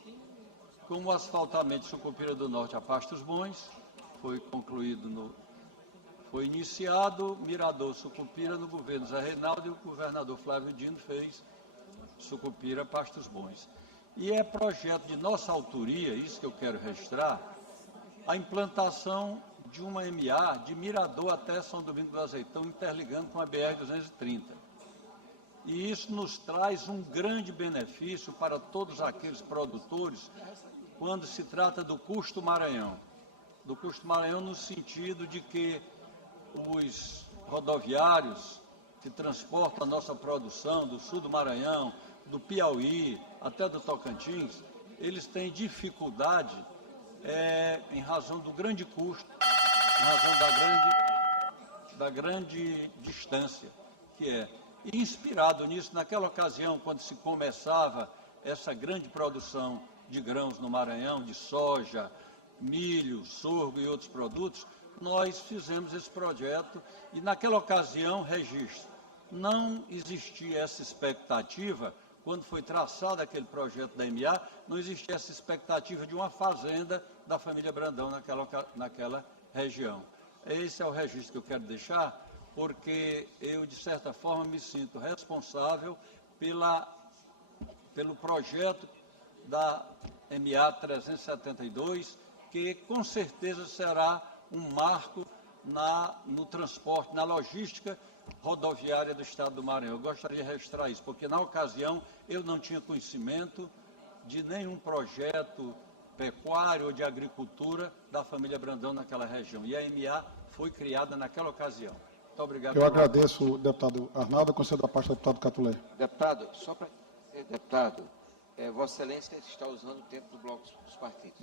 como o asfaltamento de Sucupira do Norte a Pastos Bons, foi iniciado Mirador Sucupira no governo Zé Reinaldo, e o governador Flávio Dino fez Sucupira Pastos Bons. E é projeto de nossa autoria, isso que eu quero registrar, a implantação de uma MA de Mirador até São Domingos do Azeitão, interligando com a BR-230. E isso nos traz um grande benefício para todos aqueles produtores quando se trata do custo Maranhão. Do custo Maranhão no sentido de que os rodoviários que transportam a nossa produção do sul do Maranhão, do Piauí, até do Tocantins, eles têm dificuldade em razão do grande custo, em razão da grande distância que é. E inspirado nisso, naquela ocasião, quando se começava essa grande produção de grãos no Maranhão, de soja, milho, sorgo e outros produtos, nós fizemos esse projeto e naquela ocasião, registro, não existia essa expectativa, quando foi traçado aquele projeto da MA, não existia essa expectativa de uma fazenda da família Brandão naquela região. Esse é o registro que eu quero deixar, porque eu, de certa forma, me sinto responsável pelo projeto da MA 372, que com certeza será um marco no transporte, na logística rodoviária do Estado do Maranhão. Eu gostaria de registrar isso, porque na ocasião eu não tinha conhecimento de nenhum projeto pecuário ou de agricultura da família Brandão naquela região. E a MA foi criada naquela ocasião. Muito obrigado. Eu agradeço, deputado Arnaldo, eu concedo a parte do deputado Catulé. Deputado, só para... Deputado, Vossa Excelência está usando o tempo do bloco dos partidos.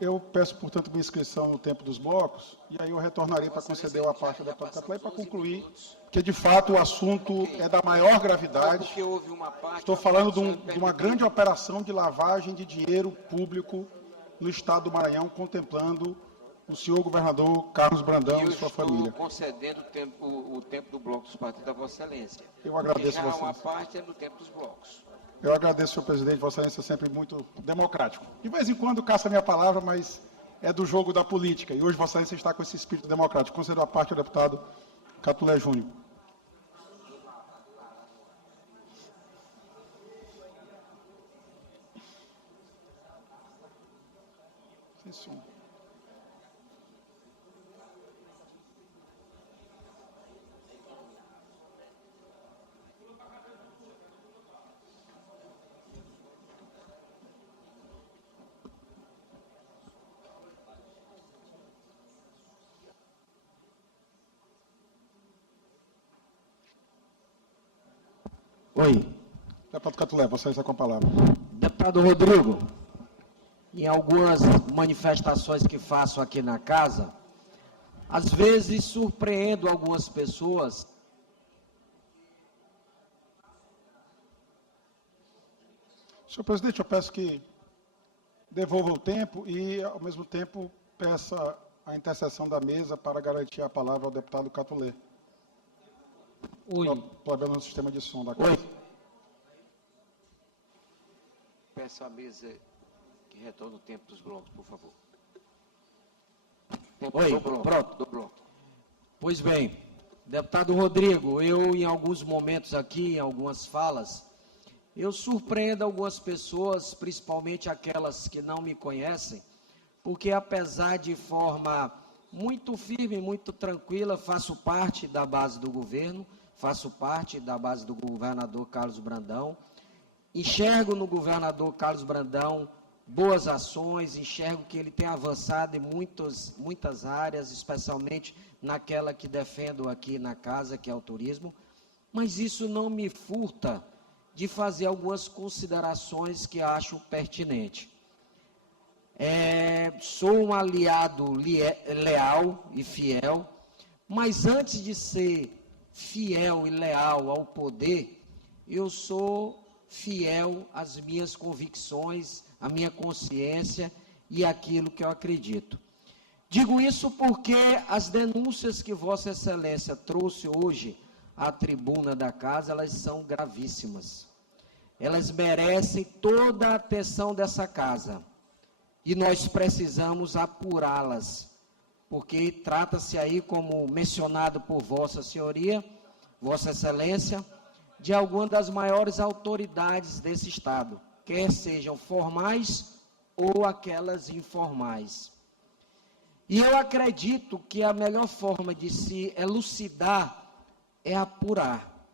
Eu peço, portanto, minha inscrição no tempo dos blocos, e aí eu retornarei para conceder a parte do deputado Catulé para concluir, porque, de fato, o assunto é da maior gravidade. Porque houve uma parte... Estou falando de uma grande operação de lavagem de dinheiro público no Estado do Maranhão, contemplando o senhor governador Carlos Brandão e sua família. Eu estou concedendo o tempo do bloco dos partidos da Vossa Excelência. Eu agradeço, já Vossa uma Excelência. parte é do tempo dos blocos. Eu agradeço, senhor presidente, Vossa Excelência é sempre muito democrático. De vez em quando caça a minha palavra, mas é do jogo da política. E hoje Vossa Excelência está com esse espírito democrático. Concedo a parte ao deputado Catulé Júnior. Sim, senhor. Oi. Deputado Catulé, Vossa Excelência com a palavra. Deputado Rodrigo, em algumas manifestações que faço aqui na casa, às vezes surpreendo algumas pessoas. Senhor presidente, eu peço que devolva o tempo e, ao mesmo tempo, peça a intercessão da mesa para garantir a palavra ao deputado Catulé. Oi. Problema no sistema de som da casa. Oi. Peço à mesa que retorne o tempo dos blocos, por favor. Tempo Oi, do bloco, pronto. do bloco. Pois bem, deputado Rodrigo, eu em alguns momentos aqui, em algumas falas, eu surpreendo algumas pessoas, principalmente aquelas que não me conhecem, porque apesar de forma muito firme, muito tranquila, faço parte da base do governo, faço parte da base do governador Carlos Brandão, enxergo no governador Carlos Brandão boas ações, enxergo que ele tem avançado em muitas áreas, especialmente naquela que defendo aqui na casa, que é o turismo, mas isso não me furta de fazer algumas considerações que acho pertinente. Sou um aliado leal e fiel, mas antes de ser fiel e leal ao poder, eu sou fiel às minhas convicções, à minha consciência e àquilo que eu acredito. Digo isso porque as denúncias que Vossa Excelência trouxe hoje à tribuna da casa, elas são gravíssimas. Elas merecem toda a atenção dessa casa. E nós precisamos apurá-las, porque trata-se aí, como mencionado por Vossa Senhoria, Vossa Excelência, de alguma das maiores autoridades desse Estado, quer sejam formais ou aquelas informais. E eu acredito que a melhor forma de se elucidar é apurar.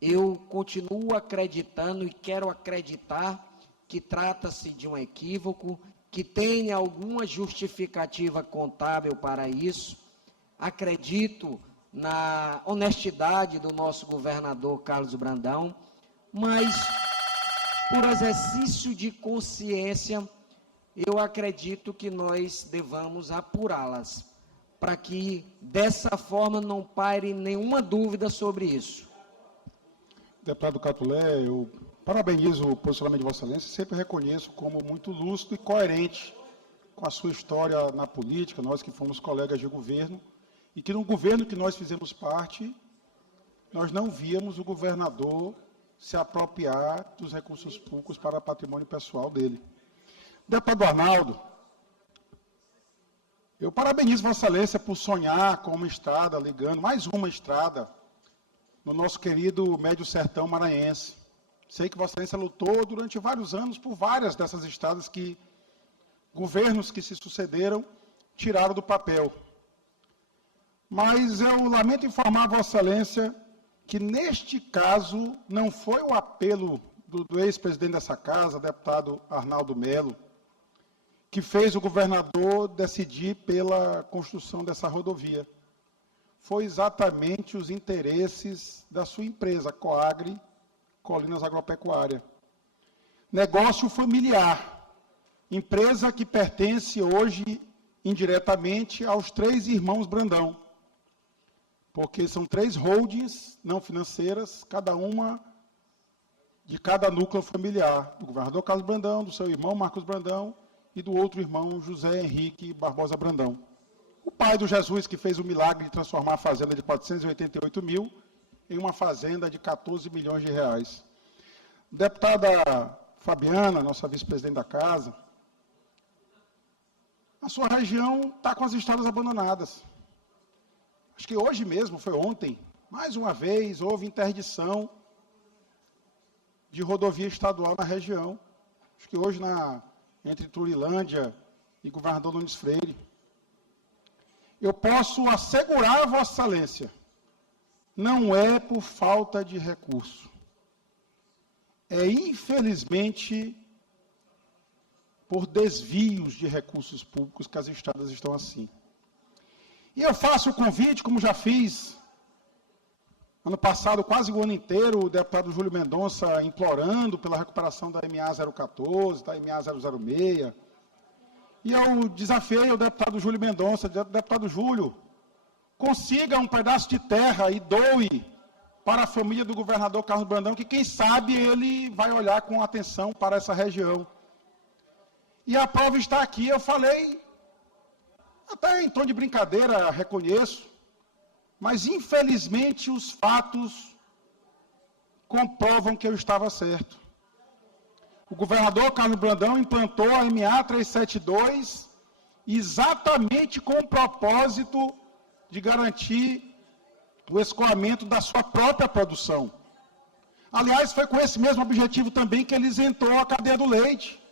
Eu continuo acreditando e quero acreditar que trata-se de um equívoco, que tenha alguma justificativa contábil para isso. Acredito na honestidade do nosso governador Carlos Brandão, mas, por exercício de consciência, eu acredito que nós devamos apurá-las, para que, dessa forma, não paire nenhuma dúvida sobre isso. Deputado Catulé, eu parabenizo o posicionamento de Vossa Excelência e sempre reconheço como muito lúcido e coerente com a sua história na política, nós que fomos colegas de governo, e que no governo que nós fizemos parte, nós não víamos o governador se apropriar dos recursos públicos para patrimônio pessoal dele. Deputado Arnaldo, eu parabenizo Vossa Excelência por sonhar com uma estrada, ligando mais uma estrada no nosso querido Médio Sertão maranhense. Sei que Vossa Excelência lutou durante vários anos por várias dessas estradas que governos que se sucederam tiraram do papel. Mas eu lamento informar Vossa Excelência que, neste caso, não foi o apelo do ex-presidente dessa casa, deputado Arnaldo Melo, que fez o governador decidir pela construção dessa rodovia. Foi exatamente os interesses da sua empresa, Coagri, Colinas Agropecuária. Negócio familiar, empresa que pertence hoje indiretamente aos 3 irmãos Brandão, porque são 3 holdings não financeiras, cada uma de cada núcleo familiar, do governador Carlos Brandão, do seu irmão Marcos Brandão e do outro irmão José Henrique Barbosa Brandão. O pai do Jesus que fez o milagre de transformar a fazenda de 488 mil em uma fazenda de 14 milhões de reais. Deputada Fabiana, nossa vice-presidente da casa, a sua região está com as estradas abandonadas. Acho que hoje mesmo, foi ontem, mais uma vez, houve interdição de rodovia estadual na região. Acho que hoje, entre Turilândia e Governador Nunes Freire. Eu posso assegurar a Vossa Excelência, não é por falta de recurso. É, infelizmente, por desvios de recursos públicos que as estradas estão assim. E eu faço o convite, como já fiz ano passado, quase o ano inteiro, o deputado Júlio Mendonça implorando pela recuperação da MA 014, da MA 006. E eu desafiei o deputado Júlio Mendonça, deputado Júlio, consiga um pedaço de terra e doe para a família do governador Carlos Brandão, que quem sabe ele vai olhar com atenção para essa região. E a prova está aqui, eu falei, até em tom de brincadeira, reconheço, mas infelizmente os fatos comprovam que eu estava certo. O governador Carlos Brandão implantou a MA 372 exatamente com o propósito de garantir o escoamento da sua própria produção. Aliás, foi com esse mesmo objetivo também que ele isentou a cadeia do leite.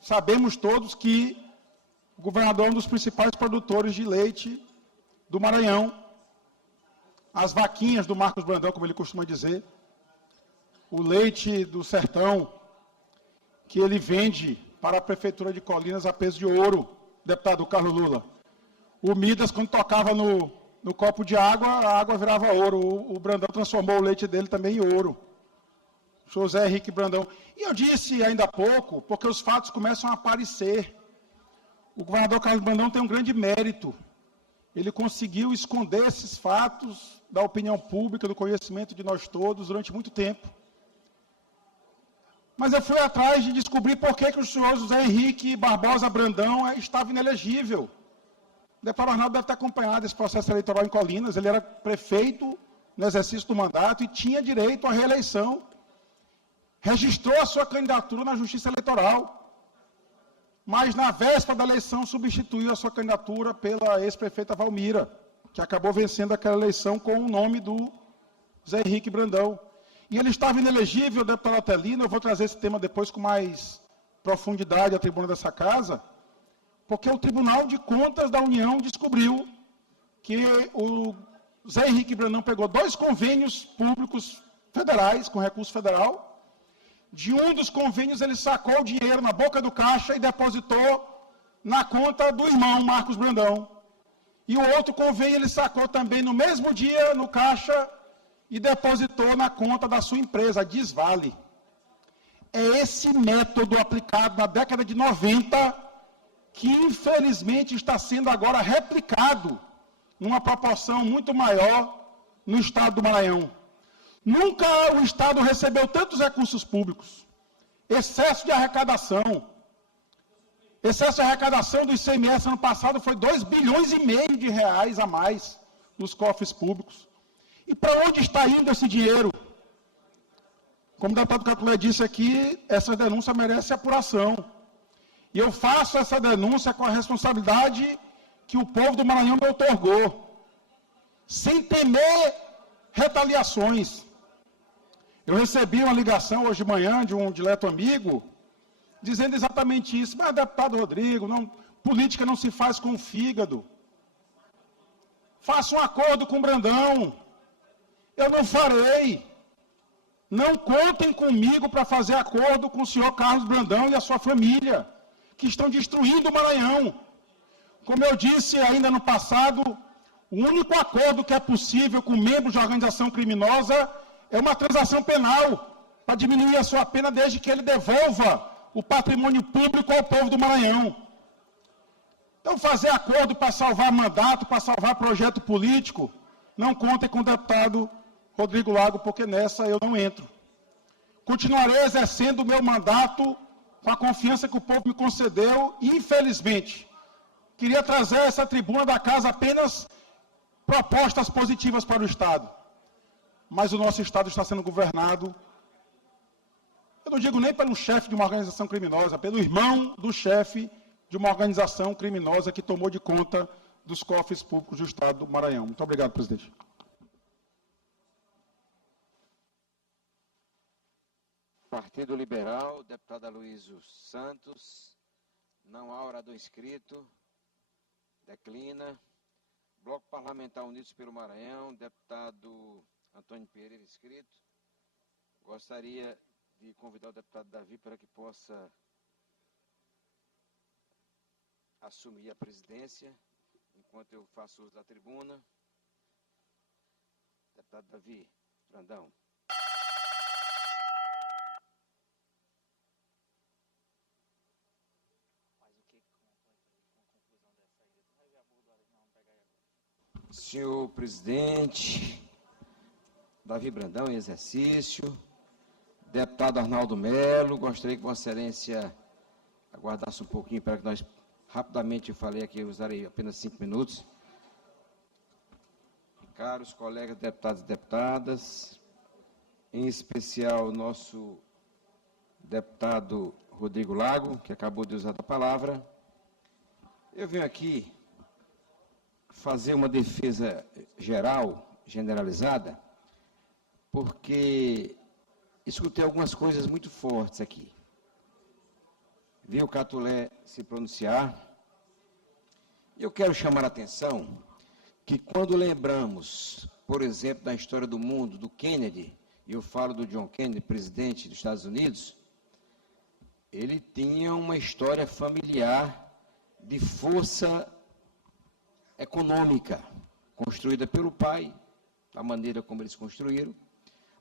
Sabemos todos que o governador é um dos principais produtores de leite do Maranhão. As vaquinhas do Marcos Brandão, como ele costuma dizer, o leite do sertão, que ele vende para a Prefeitura de Colinas a peso de ouro, deputado Carlos Lula. O Midas, quando tocava no copo de água, a água virava ouro. O Brandão transformou o leite dele também em ouro. José Henrique Brandão. E eu disse ainda há pouco, porque os fatos começam a aparecer. O governador Carlos Brandão tem um grande mérito. Ele conseguiu esconder esses fatos da opinião pública, do conhecimento de nós todos, durante muito tempo. Mas eu fui atrás de descobrir por que o senhor José Henrique Barbosa Brandão estava inelegível. O deputado Arnaldo deve ter acompanhado esse processo eleitoral em Colinas. Ele era prefeito no exercício do mandato e tinha direito à reeleição. Registrou a sua candidatura na Justiça Eleitoral. Mas, na véspera da eleição, substituiu a sua candidatura pela ex-prefeita Valmira, que acabou vencendo aquela eleição com o nome do Zé Henrique Brandão. E ele estava inelegível, deputado Atelino, eu vou trazer esse tema depois com mais profundidade à tribuna dessa casa, porque o Tribunal de Contas da União descobriu que o Zé Henrique Brandão pegou 2 convênios públicos federais, com recurso federal. De um dos convênios, ele sacou o dinheiro na boca do caixa e depositou na conta do irmão, Marcos Brandão. E o outro convênio, ele sacou também no mesmo dia, no caixa, e depositou na conta da sua empresa, a Desvale. É esse método aplicado na década de 90 que, infelizmente, está sendo agora replicado numa proporção muito maior no estado do Maranhão. Nunca o Estado recebeu tantos recursos públicos. Excesso de arrecadação. Excesso de arrecadação do ICMS ano passado foi 2,5 bilhões de reais a mais nos cofres públicos. E para onde está indo esse dinheiro? Como o deputado Catulé disse aqui, essa denúncia merece apuração. E eu faço essa denúncia com a responsabilidade que o povo do Maranhão me outorgou, sem temer retaliações. Eu recebi uma ligação hoje de manhã de um dileto amigo, dizendo exatamente isso. Mas, deputado Rodrigo, política não se faz com o fígado. Faça um acordo com o Brandão. Eu não farei. Não contem comigo para fazer acordo com o senhor Carlos Brandão e a sua família, que estão destruindo o Maranhão. Como eu disse ainda no passado, o único acordo que é possível com membros de organização criminosa é uma transação penal, para diminuir a sua pena desde que ele devolva o patrimônio público ao povo do Maranhão. Então, fazer acordo para salvar mandato, para salvar projeto político, não contem com o deputado Rodrigo Lago, porque nessa eu não entro. Continuarei exercendo o meu mandato com a confiança que o povo me concedeu e, infelizmente, queria trazer a essa tribuna da casa apenas propostas positivas para o Estado. Mas o nosso Estado está sendo governado, eu não digo nem pelo chefe de uma organização criminosa, pelo irmão do chefe de uma organização criminosa que tomou de conta dos cofres públicos do Estado do Maranhão. Muito obrigado, presidente. Partido Liberal, deputado Aloysio Santos. Não há orador inscrito. Declina. Bloco Parlamentar Unidos pelo Maranhão, deputado Antônio Pereira inscrito. Gostaria de convidar o deputado Davi para que possa assumir a presidência, enquanto eu faço uso da tribuna. Deputado Davi Brandão. Senhor presidente, Davi Brandão em exercício, deputado Arnaldo Melo, gostaria que Vossa Excelência aguardasse um pouquinho para que nós, rapidamente, eu falei aqui, eu usarei apenas 5 minutos. Caros colegas deputados e deputadas, em especial nosso deputado Rodrigo Lago, que acabou de usar a palavra, eu venho aqui fazer uma defesa geral, generalizada, porque escutei algumas coisas muito fortes aqui. Vi o Catulé se pronunciar. Eu quero chamar a atenção que quando lembramos, por exemplo, da história do mundo, do Kennedy, e eu falo do John Kennedy, presidente dos Estados Unidos, ele tinha uma história familiar de força econômica, construída pelo pai, da maneira como eles construíram,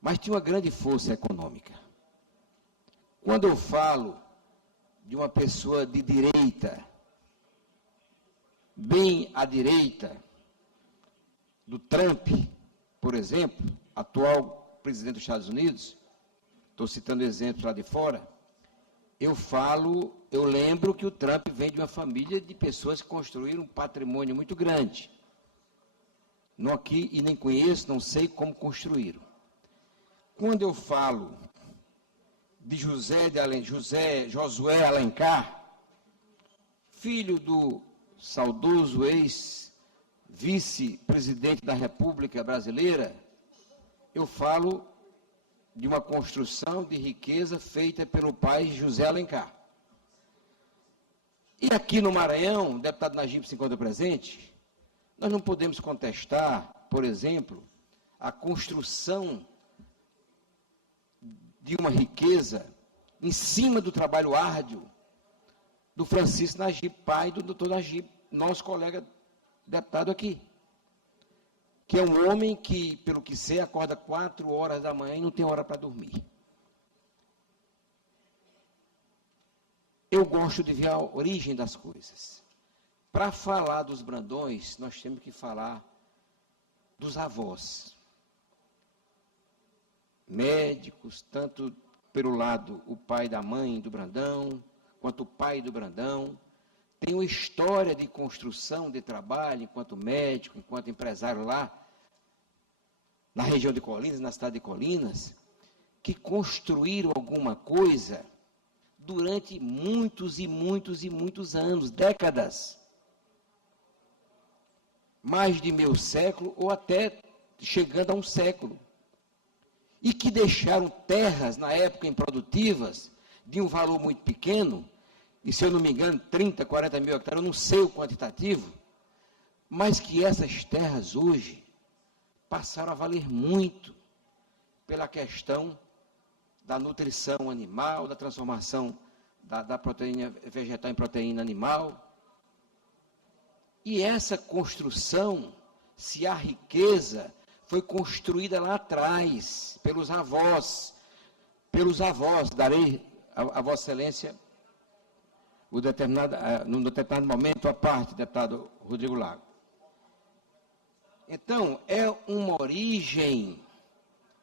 mas tinha uma grande força econômica. Quando eu falo de uma pessoa de direita, bem à direita do Trump, por exemplo, atual presidente dos Estados Unidos, estou citando exemplos lá de fora, eu lembro que o Trump vem de uma família de pessoas que construíram um patrimônio muito grande. Não aqui, e nem conheço, não sei como construíram. Quando eu falo de Josué Alencar, filho do saudoso ex-vice-presidente da República Brasileira, eu falo de uma construção de riqueza feita pelo pai José Alencar. E aqui no Maranhão, o deputado Najib se encontra presente, nós não podemos contestar, por exemplo, a construção de uma riqueza em cima do trabalho árduo do Francisco Najib, pai do doutor Najib, nosso colega deputado aqui, que é um homem que, pelo que sei, acorda 4 horas da manhã e não tem hora para dormir. Eu gosto de ver a origem das coisas. Para falar dos Brandões, nós temos que falar dos avós. médicos, tanto pelo lado o pai da mãe do Brandão, quanto o pai do Brandão. Tem uma história de construção de trabalho enquanto médico, enquanto empresário lá, na região de Colinas, na cidade de Colinas, que construíram alguma coisa durante muitos e muitos e muitos anos, décadas. Mais de meio século ou até chegando a um século. E que deixaram terras, na época, improdutivas, de um valor muito pequeno, e se eu não me engano, 30, 40 mil hectares, eu não sei o quantitativo, mas que essas terras hoje passaram a valer muito pela questão da nutrição animal, da transformação da proteína vegetal em proteína animal. E essa construção, se a riqueza foi construída lá atrás, pelos avós, darei a Vossa Excelência num determinado momento à parte, deputado Rodrigo Lago. Então, é uma origem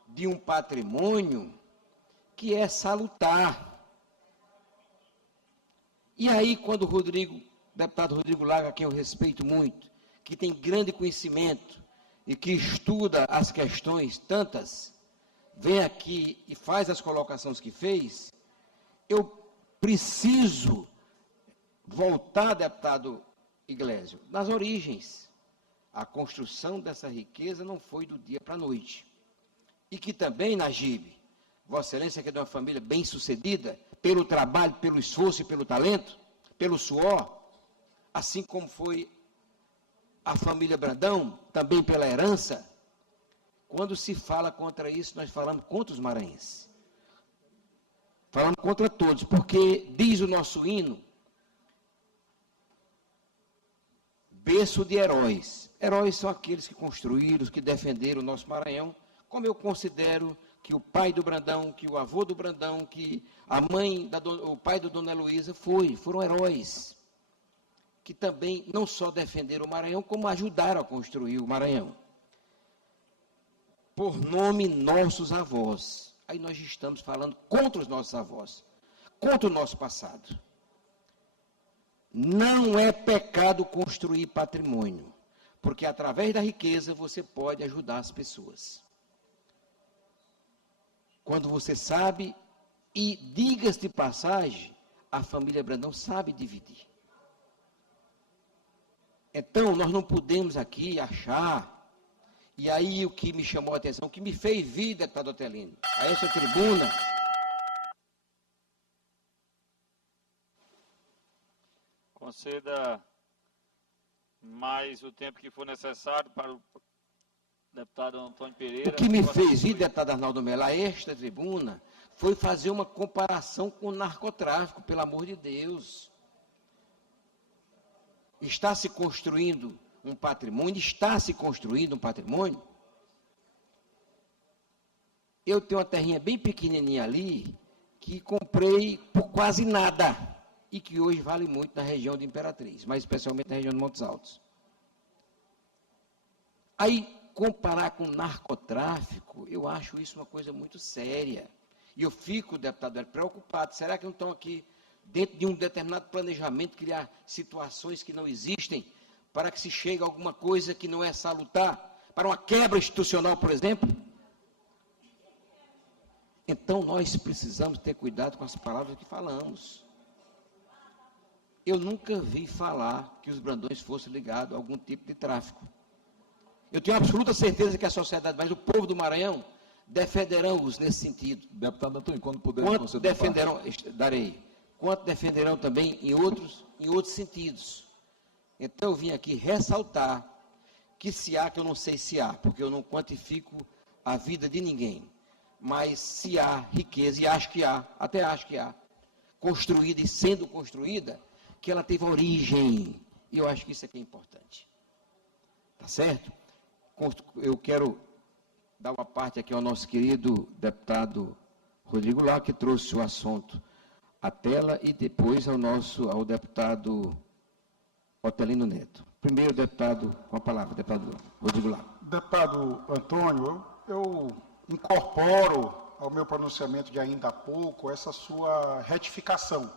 de um patrimônio que é salutar. E aí, quando o deputado Rodrigo Lago, a quem eu respeito muito, que tem grande conhecimento e que estuda as questões tantas, vem aqui e faz as colocações que fez, eu preciso voltar, deputado Iglesias, nas origens. A construção dessa riqueza não foi do dia para a noite. E que também, Najib, Vossa Excelência, que é de uma família bem-sucedida, pelo trabalho, pelo esforço e pelo talento, pelo suor, assim como foi a família Brandão, também pela herança. Quando se fala contra isso, nós falamos contra os maranhenses. Falamos contra todos, porque diz o nosso hino, berço de heróis. Heróis são aqueles que construíram, que defenderam o nosso Maranhão, como eu considero que o pai do Brandão, que o avô do Brandão, que a mãe, o pai da Dona Heloísa foram heróis, que também não só defenderam o Maranhão, como ajudaram a construir o Maranhão. Por nome nossos avós. Aí nós estamos falando contra os nossos avós, contra o nosso passado. Não é pecado construir patrimônio, porque através da riqueza você pode ajudar as pessoas. Quando você sabe, e diga-se de passagem, a família Brandão sabe dividir. Então, nós não podemos aqui achar, e aí o que me chamou a atenção, o que me fez vir, deputado Otelino, a essa tribuna, conceda mais o tempo que for necessário para o deputado Antônio Pereira. O que me fez ir, deputado Arnaldo Mello, a esta tribuna, foi fazer uma comparação com o narcotráfico, pelo amor de Deus. Está se construindo um patrimônio, Eu tenho uma terrinha bem pequenininha ali, que comprei por quase nada, e que hoje vale muito na região de Imperatriz, mas especialmente na região de Montes Altos. Aí, comparar com narcotráfico, eu acho isso uma coisa muito séria. E eu fico, deputado, preocupado. Será que não estão aqui, dentro de um determinado planejamento, criar situações que não existem, para que se chegue a alguma coisa que não é salutar, para uma quebra institucional, por exemplo? Então, nós precisamos ter cuidado com as palavras que falamos. Eu nunca vi falar que os Brandões fossem ligados a algum tipo de tráfico. Eu tenho absoluta certeza que a sociedade, mas o povo do Maranhão, defenderão-os nesse sentido. Deputado Antônio, quando puder... Quanto defenderão, darei, quanto defenderão também em outros sentidos. Então, eu vim aqui ressaltar que se há, que eu não sei se há, porque eu não quantifico a vida de ninguém, mas se há riqueza, e acho que há, até acho que há, construída e sendo construída, que ela teve origem. E eu acho que isso aqui é importante. Tá certo? Eu quero dar uma parte aqui ao nosso querido deputado Rodrigo Lago, que trouxe o assunto à tela, e depois ao deputado Otelino Neto. Primeiro, deputado, com a palavra, deputado Rodrigo Lago. Deputado Antônio, eu incorporo ao meu pronunciamento de ainda há pouco essa sua retificação.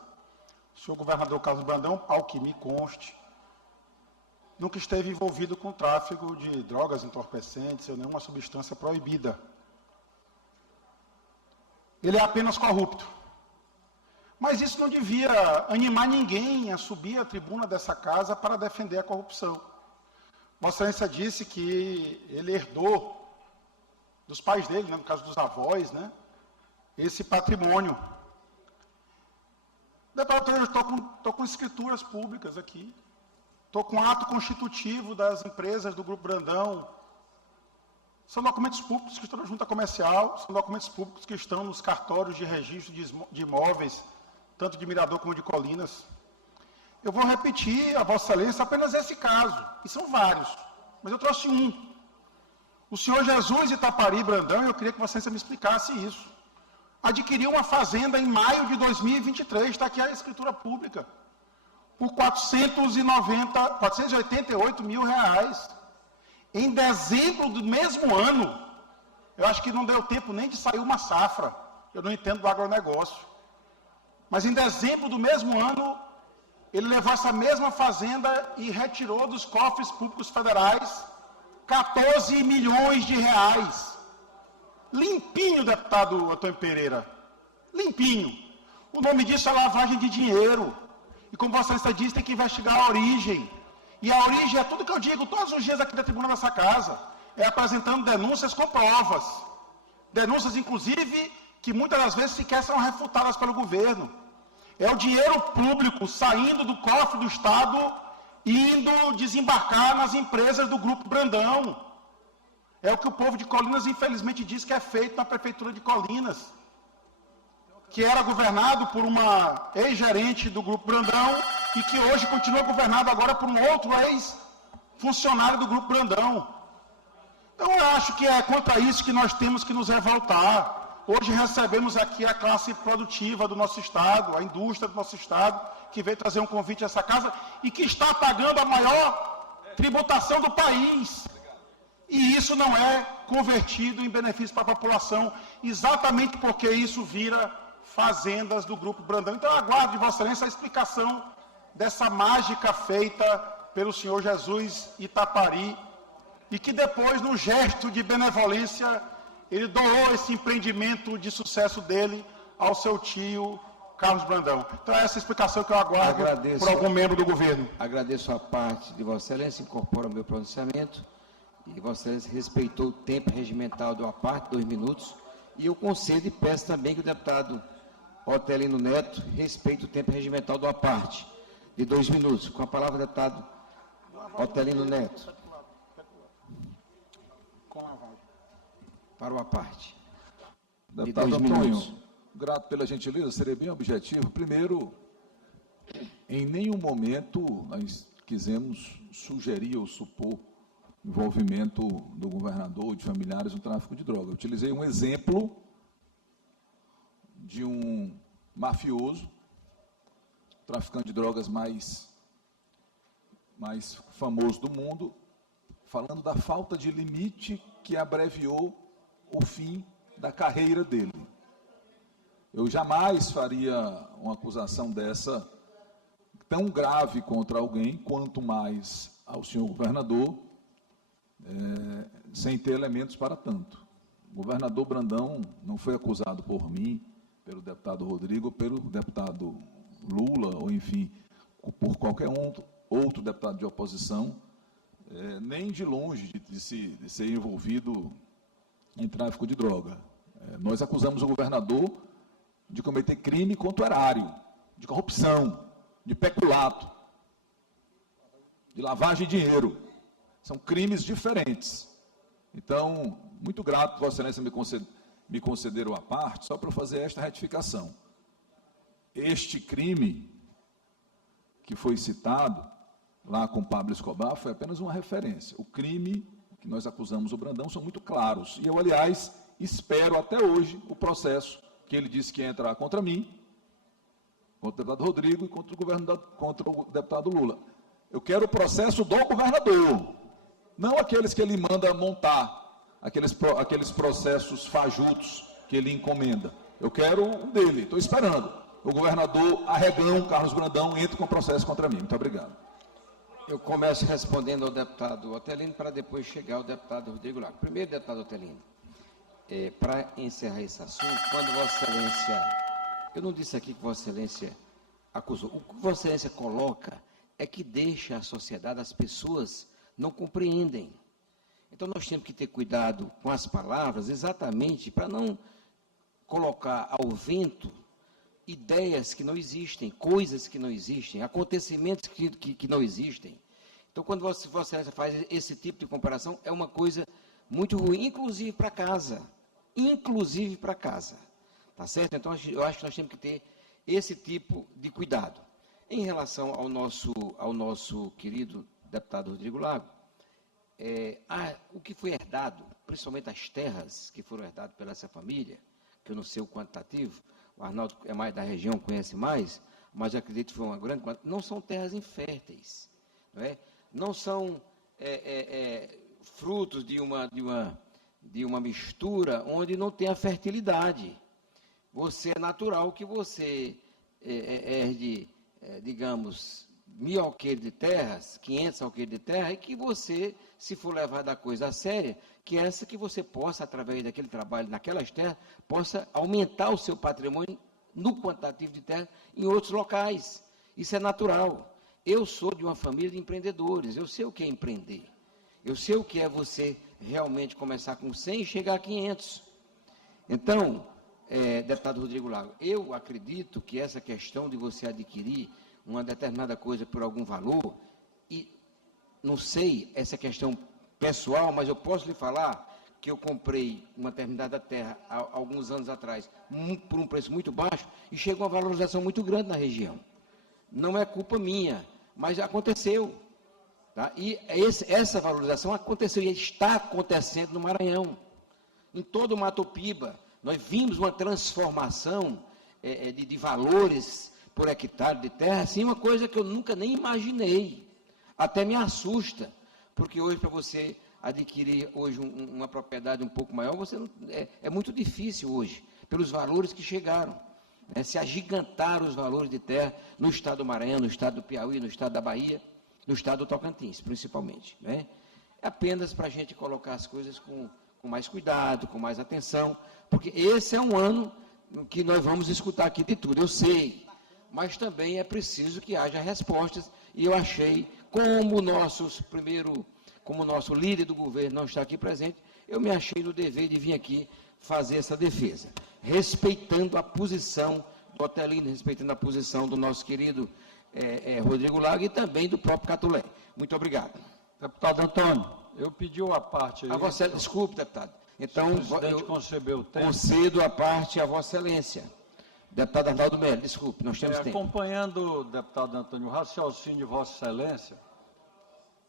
O senhor governador Carlos Brandão, ao que me conste, nunca esteve envolvido com tráfico de drogas entorpecentes ou nenhuma substância proibida. Ele é apenas corrupto. Mas isso não devia animar ninguém a subir à tribuna dessa casa para defender a corrupção. Vossa Excelência disse que ele herdou dos pais dele, né, no caso dos avós, né, esse patrimônio. Deputado, eu estou com escrituras públicas aqui. Estou com ato constitutivo das empresas do Grupo Brandão. São documentos públicos que estão na junta comercial, são documentos públicos que estão nos cartórios de registro de imóveis, tanto de Mirador como de Colinas. Eu vou repetir a Vossa Excelência apenas esse caso, e são vários, mas eu trouxe um. O senhor Jesus Itapari Brandão, eu queria que Vossa Excelência me explicasse isso, adquiriu uma fazenda em maio de 2023, está aqui a escritura pública, por 488 mil reais. Em dezembro do mesmo ano, eu acho que não deu tempo nem de sair uma safra, eu não entendo do agronegócio, mas em dezembro do mesmo ano, ele levou essa mesma fazenda e retirou dos cofres públicos federais 14 milhões de reais. Limpinho, deputado Antônio Pereira. Limpinho. O nome disso é lavagem de dinheiro. E como Vossa Excelência disse, tem que investigar a origem. E a origem é tudo que eu digo todos os dias aqui da tribuna dessa casa. É apresentando denúncias com provas. Denúncias, inclusive, que muitas das vezes sequer são refutadas pelo governo. É o dinheiro público saindo do cofre do Estado e indo desembarcar nas empresas do Grupo Brandão. É o que o povo de Colinas, infelizmente, diz que é feito na Prefeitura de Colinas, que era governado por uma ex-gerente do Grupo Brandão e que hoje continua governado agora por um outro ex-funcionário do Grupo Brandão. Então, eu acho que é contra isso que nós temos que nos revoltar. Hoje recebemos aqui a classe produtiva do nosso Estado, a indústria do nosso Estado, que veio trazer um convite a essa casa e que está pagando a maior tributação do país. E isso não é convertido em benefício para a população, exatamente porque isso vira fazendas do Grupo Brandão. Então, eu aguardo de Vossa Excelência a explicação dessa mágica feita pelo senhor Jesus Itapari e que depois, no gesto de benevolência, ele doou esse empreendimento de sucesso dele ao seu tio Carlos Brandão. Então, é essa explicação que eu aguardo por algum membro do governo. Agradeço a parte de Vossa Excelência, incorporo o meu pronunciamento. E Vossa Excelência respeitou o tempo regimental de uma parte, 2 minutos. E eu concedo e peço também que o deputado Otelino Neto respeite o tempo regimental de uma parte, de 2 minutos. Com a palavra, o deputado Otelino Neto. Para uma parte. Deputado Antônio, grato pela gentileza, serei bem objetivo. Primeiro, em nenhum momento nós quisemos sugerir ou supor envolvimento do governador ou de familiares no tráfico de droga. Eu utilizei um exemplo de um mafioso, traficante de drogas mais famoso do mundo, falando da falta de limite que abreviou o fim da carreira dele. Eu jamais faria uma acusação dessa tão grave contra alguém, quanto mais ao senhor governador, sem ter elementos para tanto. O governador Brandão não foi acusado por mim, pelo deputado Rodrigo, pelo deputado Lula, ou enfim, por qualquer outro deputado de oposição, nem de longe de ser envolvido em tráfico de droga. Nós acusamos o governador de cometer crime contra o erário, de corrupção, de peculato, de lavagem de dinheiro. São crimes diferentes. Então, muito grato, Vossa Excelência, me concederam a parte, só para fazer esta retificação. Este crime que foi citado lá com Pablo Escobar foi apenas uma referência. O crime que nós acusamos o Brandão são muito claros. E eu, aliás, espero até hoje o processo que ele disse que ia entrar contra mim, contra o deputado Rodrigo e contra o deputado Lula. Eu quero o processo do governador, não aqueles que ele manda montar aqueles processos fajutos que ele encomenda. Eu quero um dele, estou esperando. O governador Arregão, Carlos Brandão, entre com processo contra mim. Muito obrigado. Eu começo respondendo ao deputado Otelino para depois chegar ao deputado Rodrigo Lago. Primeiro, deputado Otelino, para encerrar esse assunto, quando Vossa Excelência, eu não disse aqui que Vossa Excelência acusou, o que Vossa Excelência coloca é que deixa a sociedade, as pessoas não compreendem. Então nós temos que ter cuidado com as palavras, exatamente para não colocar ao vento ideias que não existem, coisas que não existem, acontecimentos que não existem. Então, quando Vossa Excelência faz esse tipo de comparação, é uma coisa muito ruim, inclusive para casa. Inclusive para casa. Tá certo? Então, eu acho que nós temos que ter esse tipo de cuidado. Em relação ao nosso querido deputado Rodrigo Lago, o que foi herdado, principalmente as terras que foram herdadas pela essa família, que eu não sei o quantitativo, o Arnaldo é mais da região, conhece mais, mas eu acredito que foi uma grande quantidade, não são terras inférteis, não é? Não são frutos de uma mistura onde não tem a fertilidade. Você é natural que você herde, digamos, 1.000 alqueires de terras, 500 alqueires de terra, e que você, se for levar da coisa a séria, que essa que você possa, através daquele trabalho naquelas terras, possa aumentar o seu patrimônio no quantitativo de terra em outros locais. Isso é natural. Eu sou de uma família de empreendedores, eu sei o que é empreender. Eu sei o que é você realmente começar com 100 e chegar a 500. Então, deputado Rodrigo Lago, eu acredito que essa questão de você adquirir uma determinada coisa por algum valor, e não sei essa questão pessoal, mas eu posso lhe falar que eu comprei uma determinada terra há alguns anos atrás por um preço muito baixo e chegou a uma valorização muito grande na região. Não é culpa minha, mas aconteceu. Tá? E essa valorização aconteceu e está acontecendo no Maranhão. Em todo o Mato Piba, nós vimos uma transformação de valores por hectare de terra, assim, uma coisa que eu nunca nem imaginei. Até me assusta, porque hoje, para você adquirir hoje uma propriedade um pouco maior, é muito difícil hoje, pelos valores que chegaram. Né? Se agigantaram os valores de terra no estado do Maranhão, no estado do Piauí, no estado da Bahia, no estado do Tocantins, principalmente. Né? É apenas para a gente colocar as coisas com mais cuidado, com mais atenção, porque esse é um ano que nós vamos escutar aqui de tudo, eu sei, mas também é preciso que haja respostas, e eu achei, como o nosso líder do governo não está aqui presente, eu me achei no dever de vir aqui fazer essa defesa, respeitando a posição do Otelino, respeitando a posição do nosso querido Rodrigo Lago e também do próprio Catulé. Muito obrigado. Deputado Antônio, eu pedi a parte aí. Desculpe, deputado. Então, eu concebeu o tempo. Concedo a parte a Vossa Excelência. Deputado Arnaldo Melo, desculpe, nós temos tempo. Acompanhando, deputado Antônio, o raciocínio de Vossa Excelência,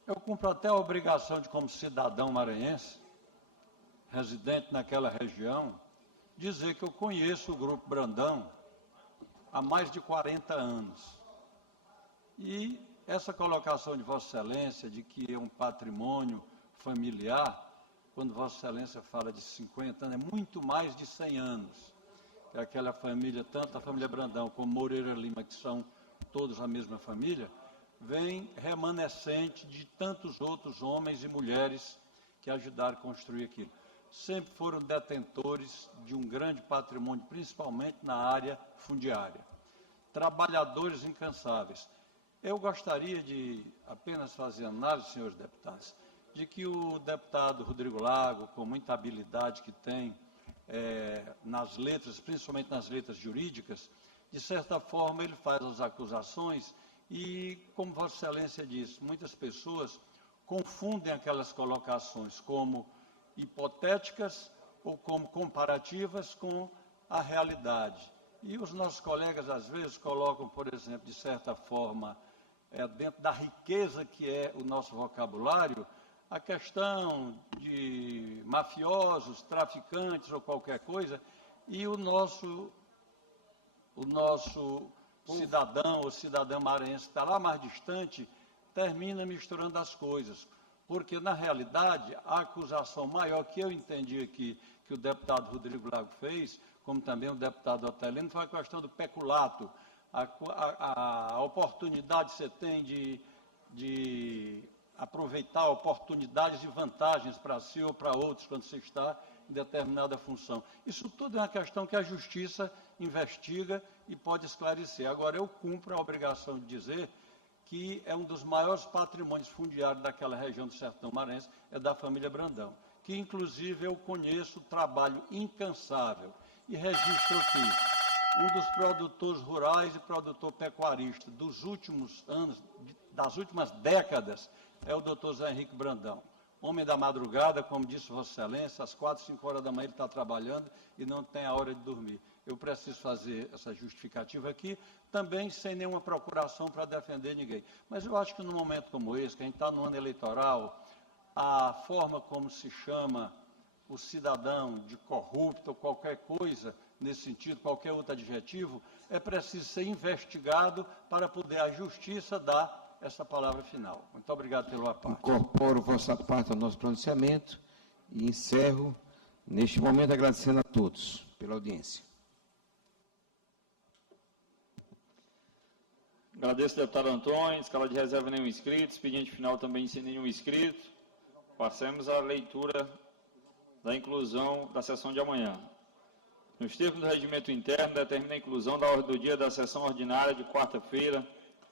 eu cumpro até a obrigação de, como cidadão maranhense, residente naquela região, dizer que eu conheço o Grupo Brandão há mais de 40 anos. E essa colocação de Vossa Excelência, de que é um patrimônio familiar, quando Vossa Excelência fala de 50 anos, é muito mais de 100 anos. Que aquela família, tanto a família Brandão como Moreira Lima, que são todos a mesma família, vem remanescente de tantos outros homens e mulheres que ajudaram a construir aquilo. Sempre foram detentores de um grande patrimônio, principalmente na área fundiária. Trabalhadores incansáveis. Eu gostaria de apenas fazer análise, senhores deputados, de que o deputado Rodrigo Lago, com muita habilidade que tem nas letras, principalmente nas letras jurídicas, de certa forma ele faz as acusações e, como Vossa Excelência disse, muitas pessoas confundem aquelas colocações como hipotéticas ou como comparativas com a realidade. E os nossos colegas, às vezes, colocam, por exemplo, de certa forma, dentro da riqueza que é o nosso vocabulário, a questão de mafiosos, traficantes ou qualquer coisa, e o nosso cidadão ou cidadã maranhense que está lá mais distante, termina misturando as coisas. porque, na realidade, a acusação maior que eu entendi aqui, que o deputado Rodrigo Lago fez, como também o deputado Otelino, foi a questão do peculato, a oportunidade que você tem de aproveitar oportunidades e vantagens para si ou para outros quando você está em determinada função. Isso tudo é uma questão que a Justiça investiga e pode esclarecer. Agora, eu cumpro a obrigação de dizer que é um dos maiores patrimônios fundiários daquela região do Sertão Maranhense, é da família Brandão, que inclusive eu conheço o trabalho incansável e registro aqui um dos produtores rurais e produtor pecuarista dos últimos anos, das últimas décadas, é o doutor Zé Henrique Brandão. Homem da madrugada, como disse Vossa Excelência, às 4, 5 horas da manhã ele está trabalhando e não tem a hora de dormir. Eu preciso fazer essa justificativa aqui, também sem nenhuma procuração para defender ninguém. Mas eu acho que num momento como esse, que a gente está no ano eleitoral, a forma como se chama o cidadão de corrupto ou qualquer coisa nesse sentido, qualquer outro adjetivo, é preciso ser investigado para poder a Justiça dar essa palavra final. Muito obrigado pelo aparte. Incorporo vossa parte ao nosso pronunciamento e encerro, neste momento, agradecendo a todos pela audiência. Agradeço, deputado Antônio. Escala de reserva, nenhum inscrito. Expediente final também sem nenhum inscrito. Passemos à leitura da inclusão da sessão de amanhã. Nos termos do regimento interno, determina a inclusão da ordem do dia da sessão ordinária de quarta-feira,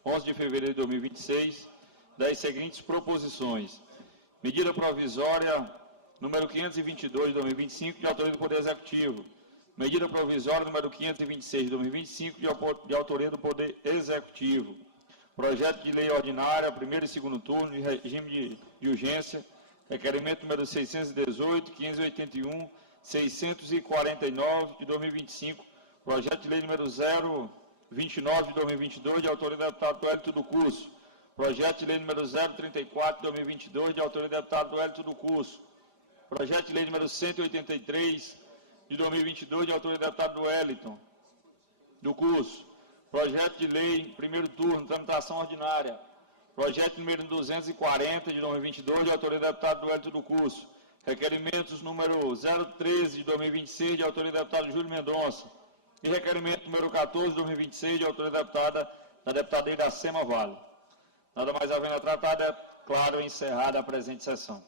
11 de fevereiro de 2026, das seguintes proposições. Medida provisória número 522 de 2025, de autoria do Poder Executivo. Medida provisória número 526 de 2025, de autoria do Poder Executivo. Projeto de lei ordinária, primeiro e segundo turno, de regime de urgência. Requerimento número 618, 581, 649 de 2025. Projeto de lei número 029 de 2022, de autoria do deputado Wellington do Curso. Projeto de lei número 034 de 2022, de autoria do deputado Wellington do Curso. Projeto de lei número 183 de 2022, de autoria do deputado Wellington do Curso. Projeto de lei, primeiro turno, tramitação ordinária. Projeto número 240 de 2022, de autoria do deputado Wellington do Curso. Requerimentos número 013 de 2026, de autoria do deputado Júlio Mendonça. E requerimento número 14 de 2026, de autoria da deputada Iracema Vale. Nada mais havendo a tratar, declaro encerrada a presente sessão.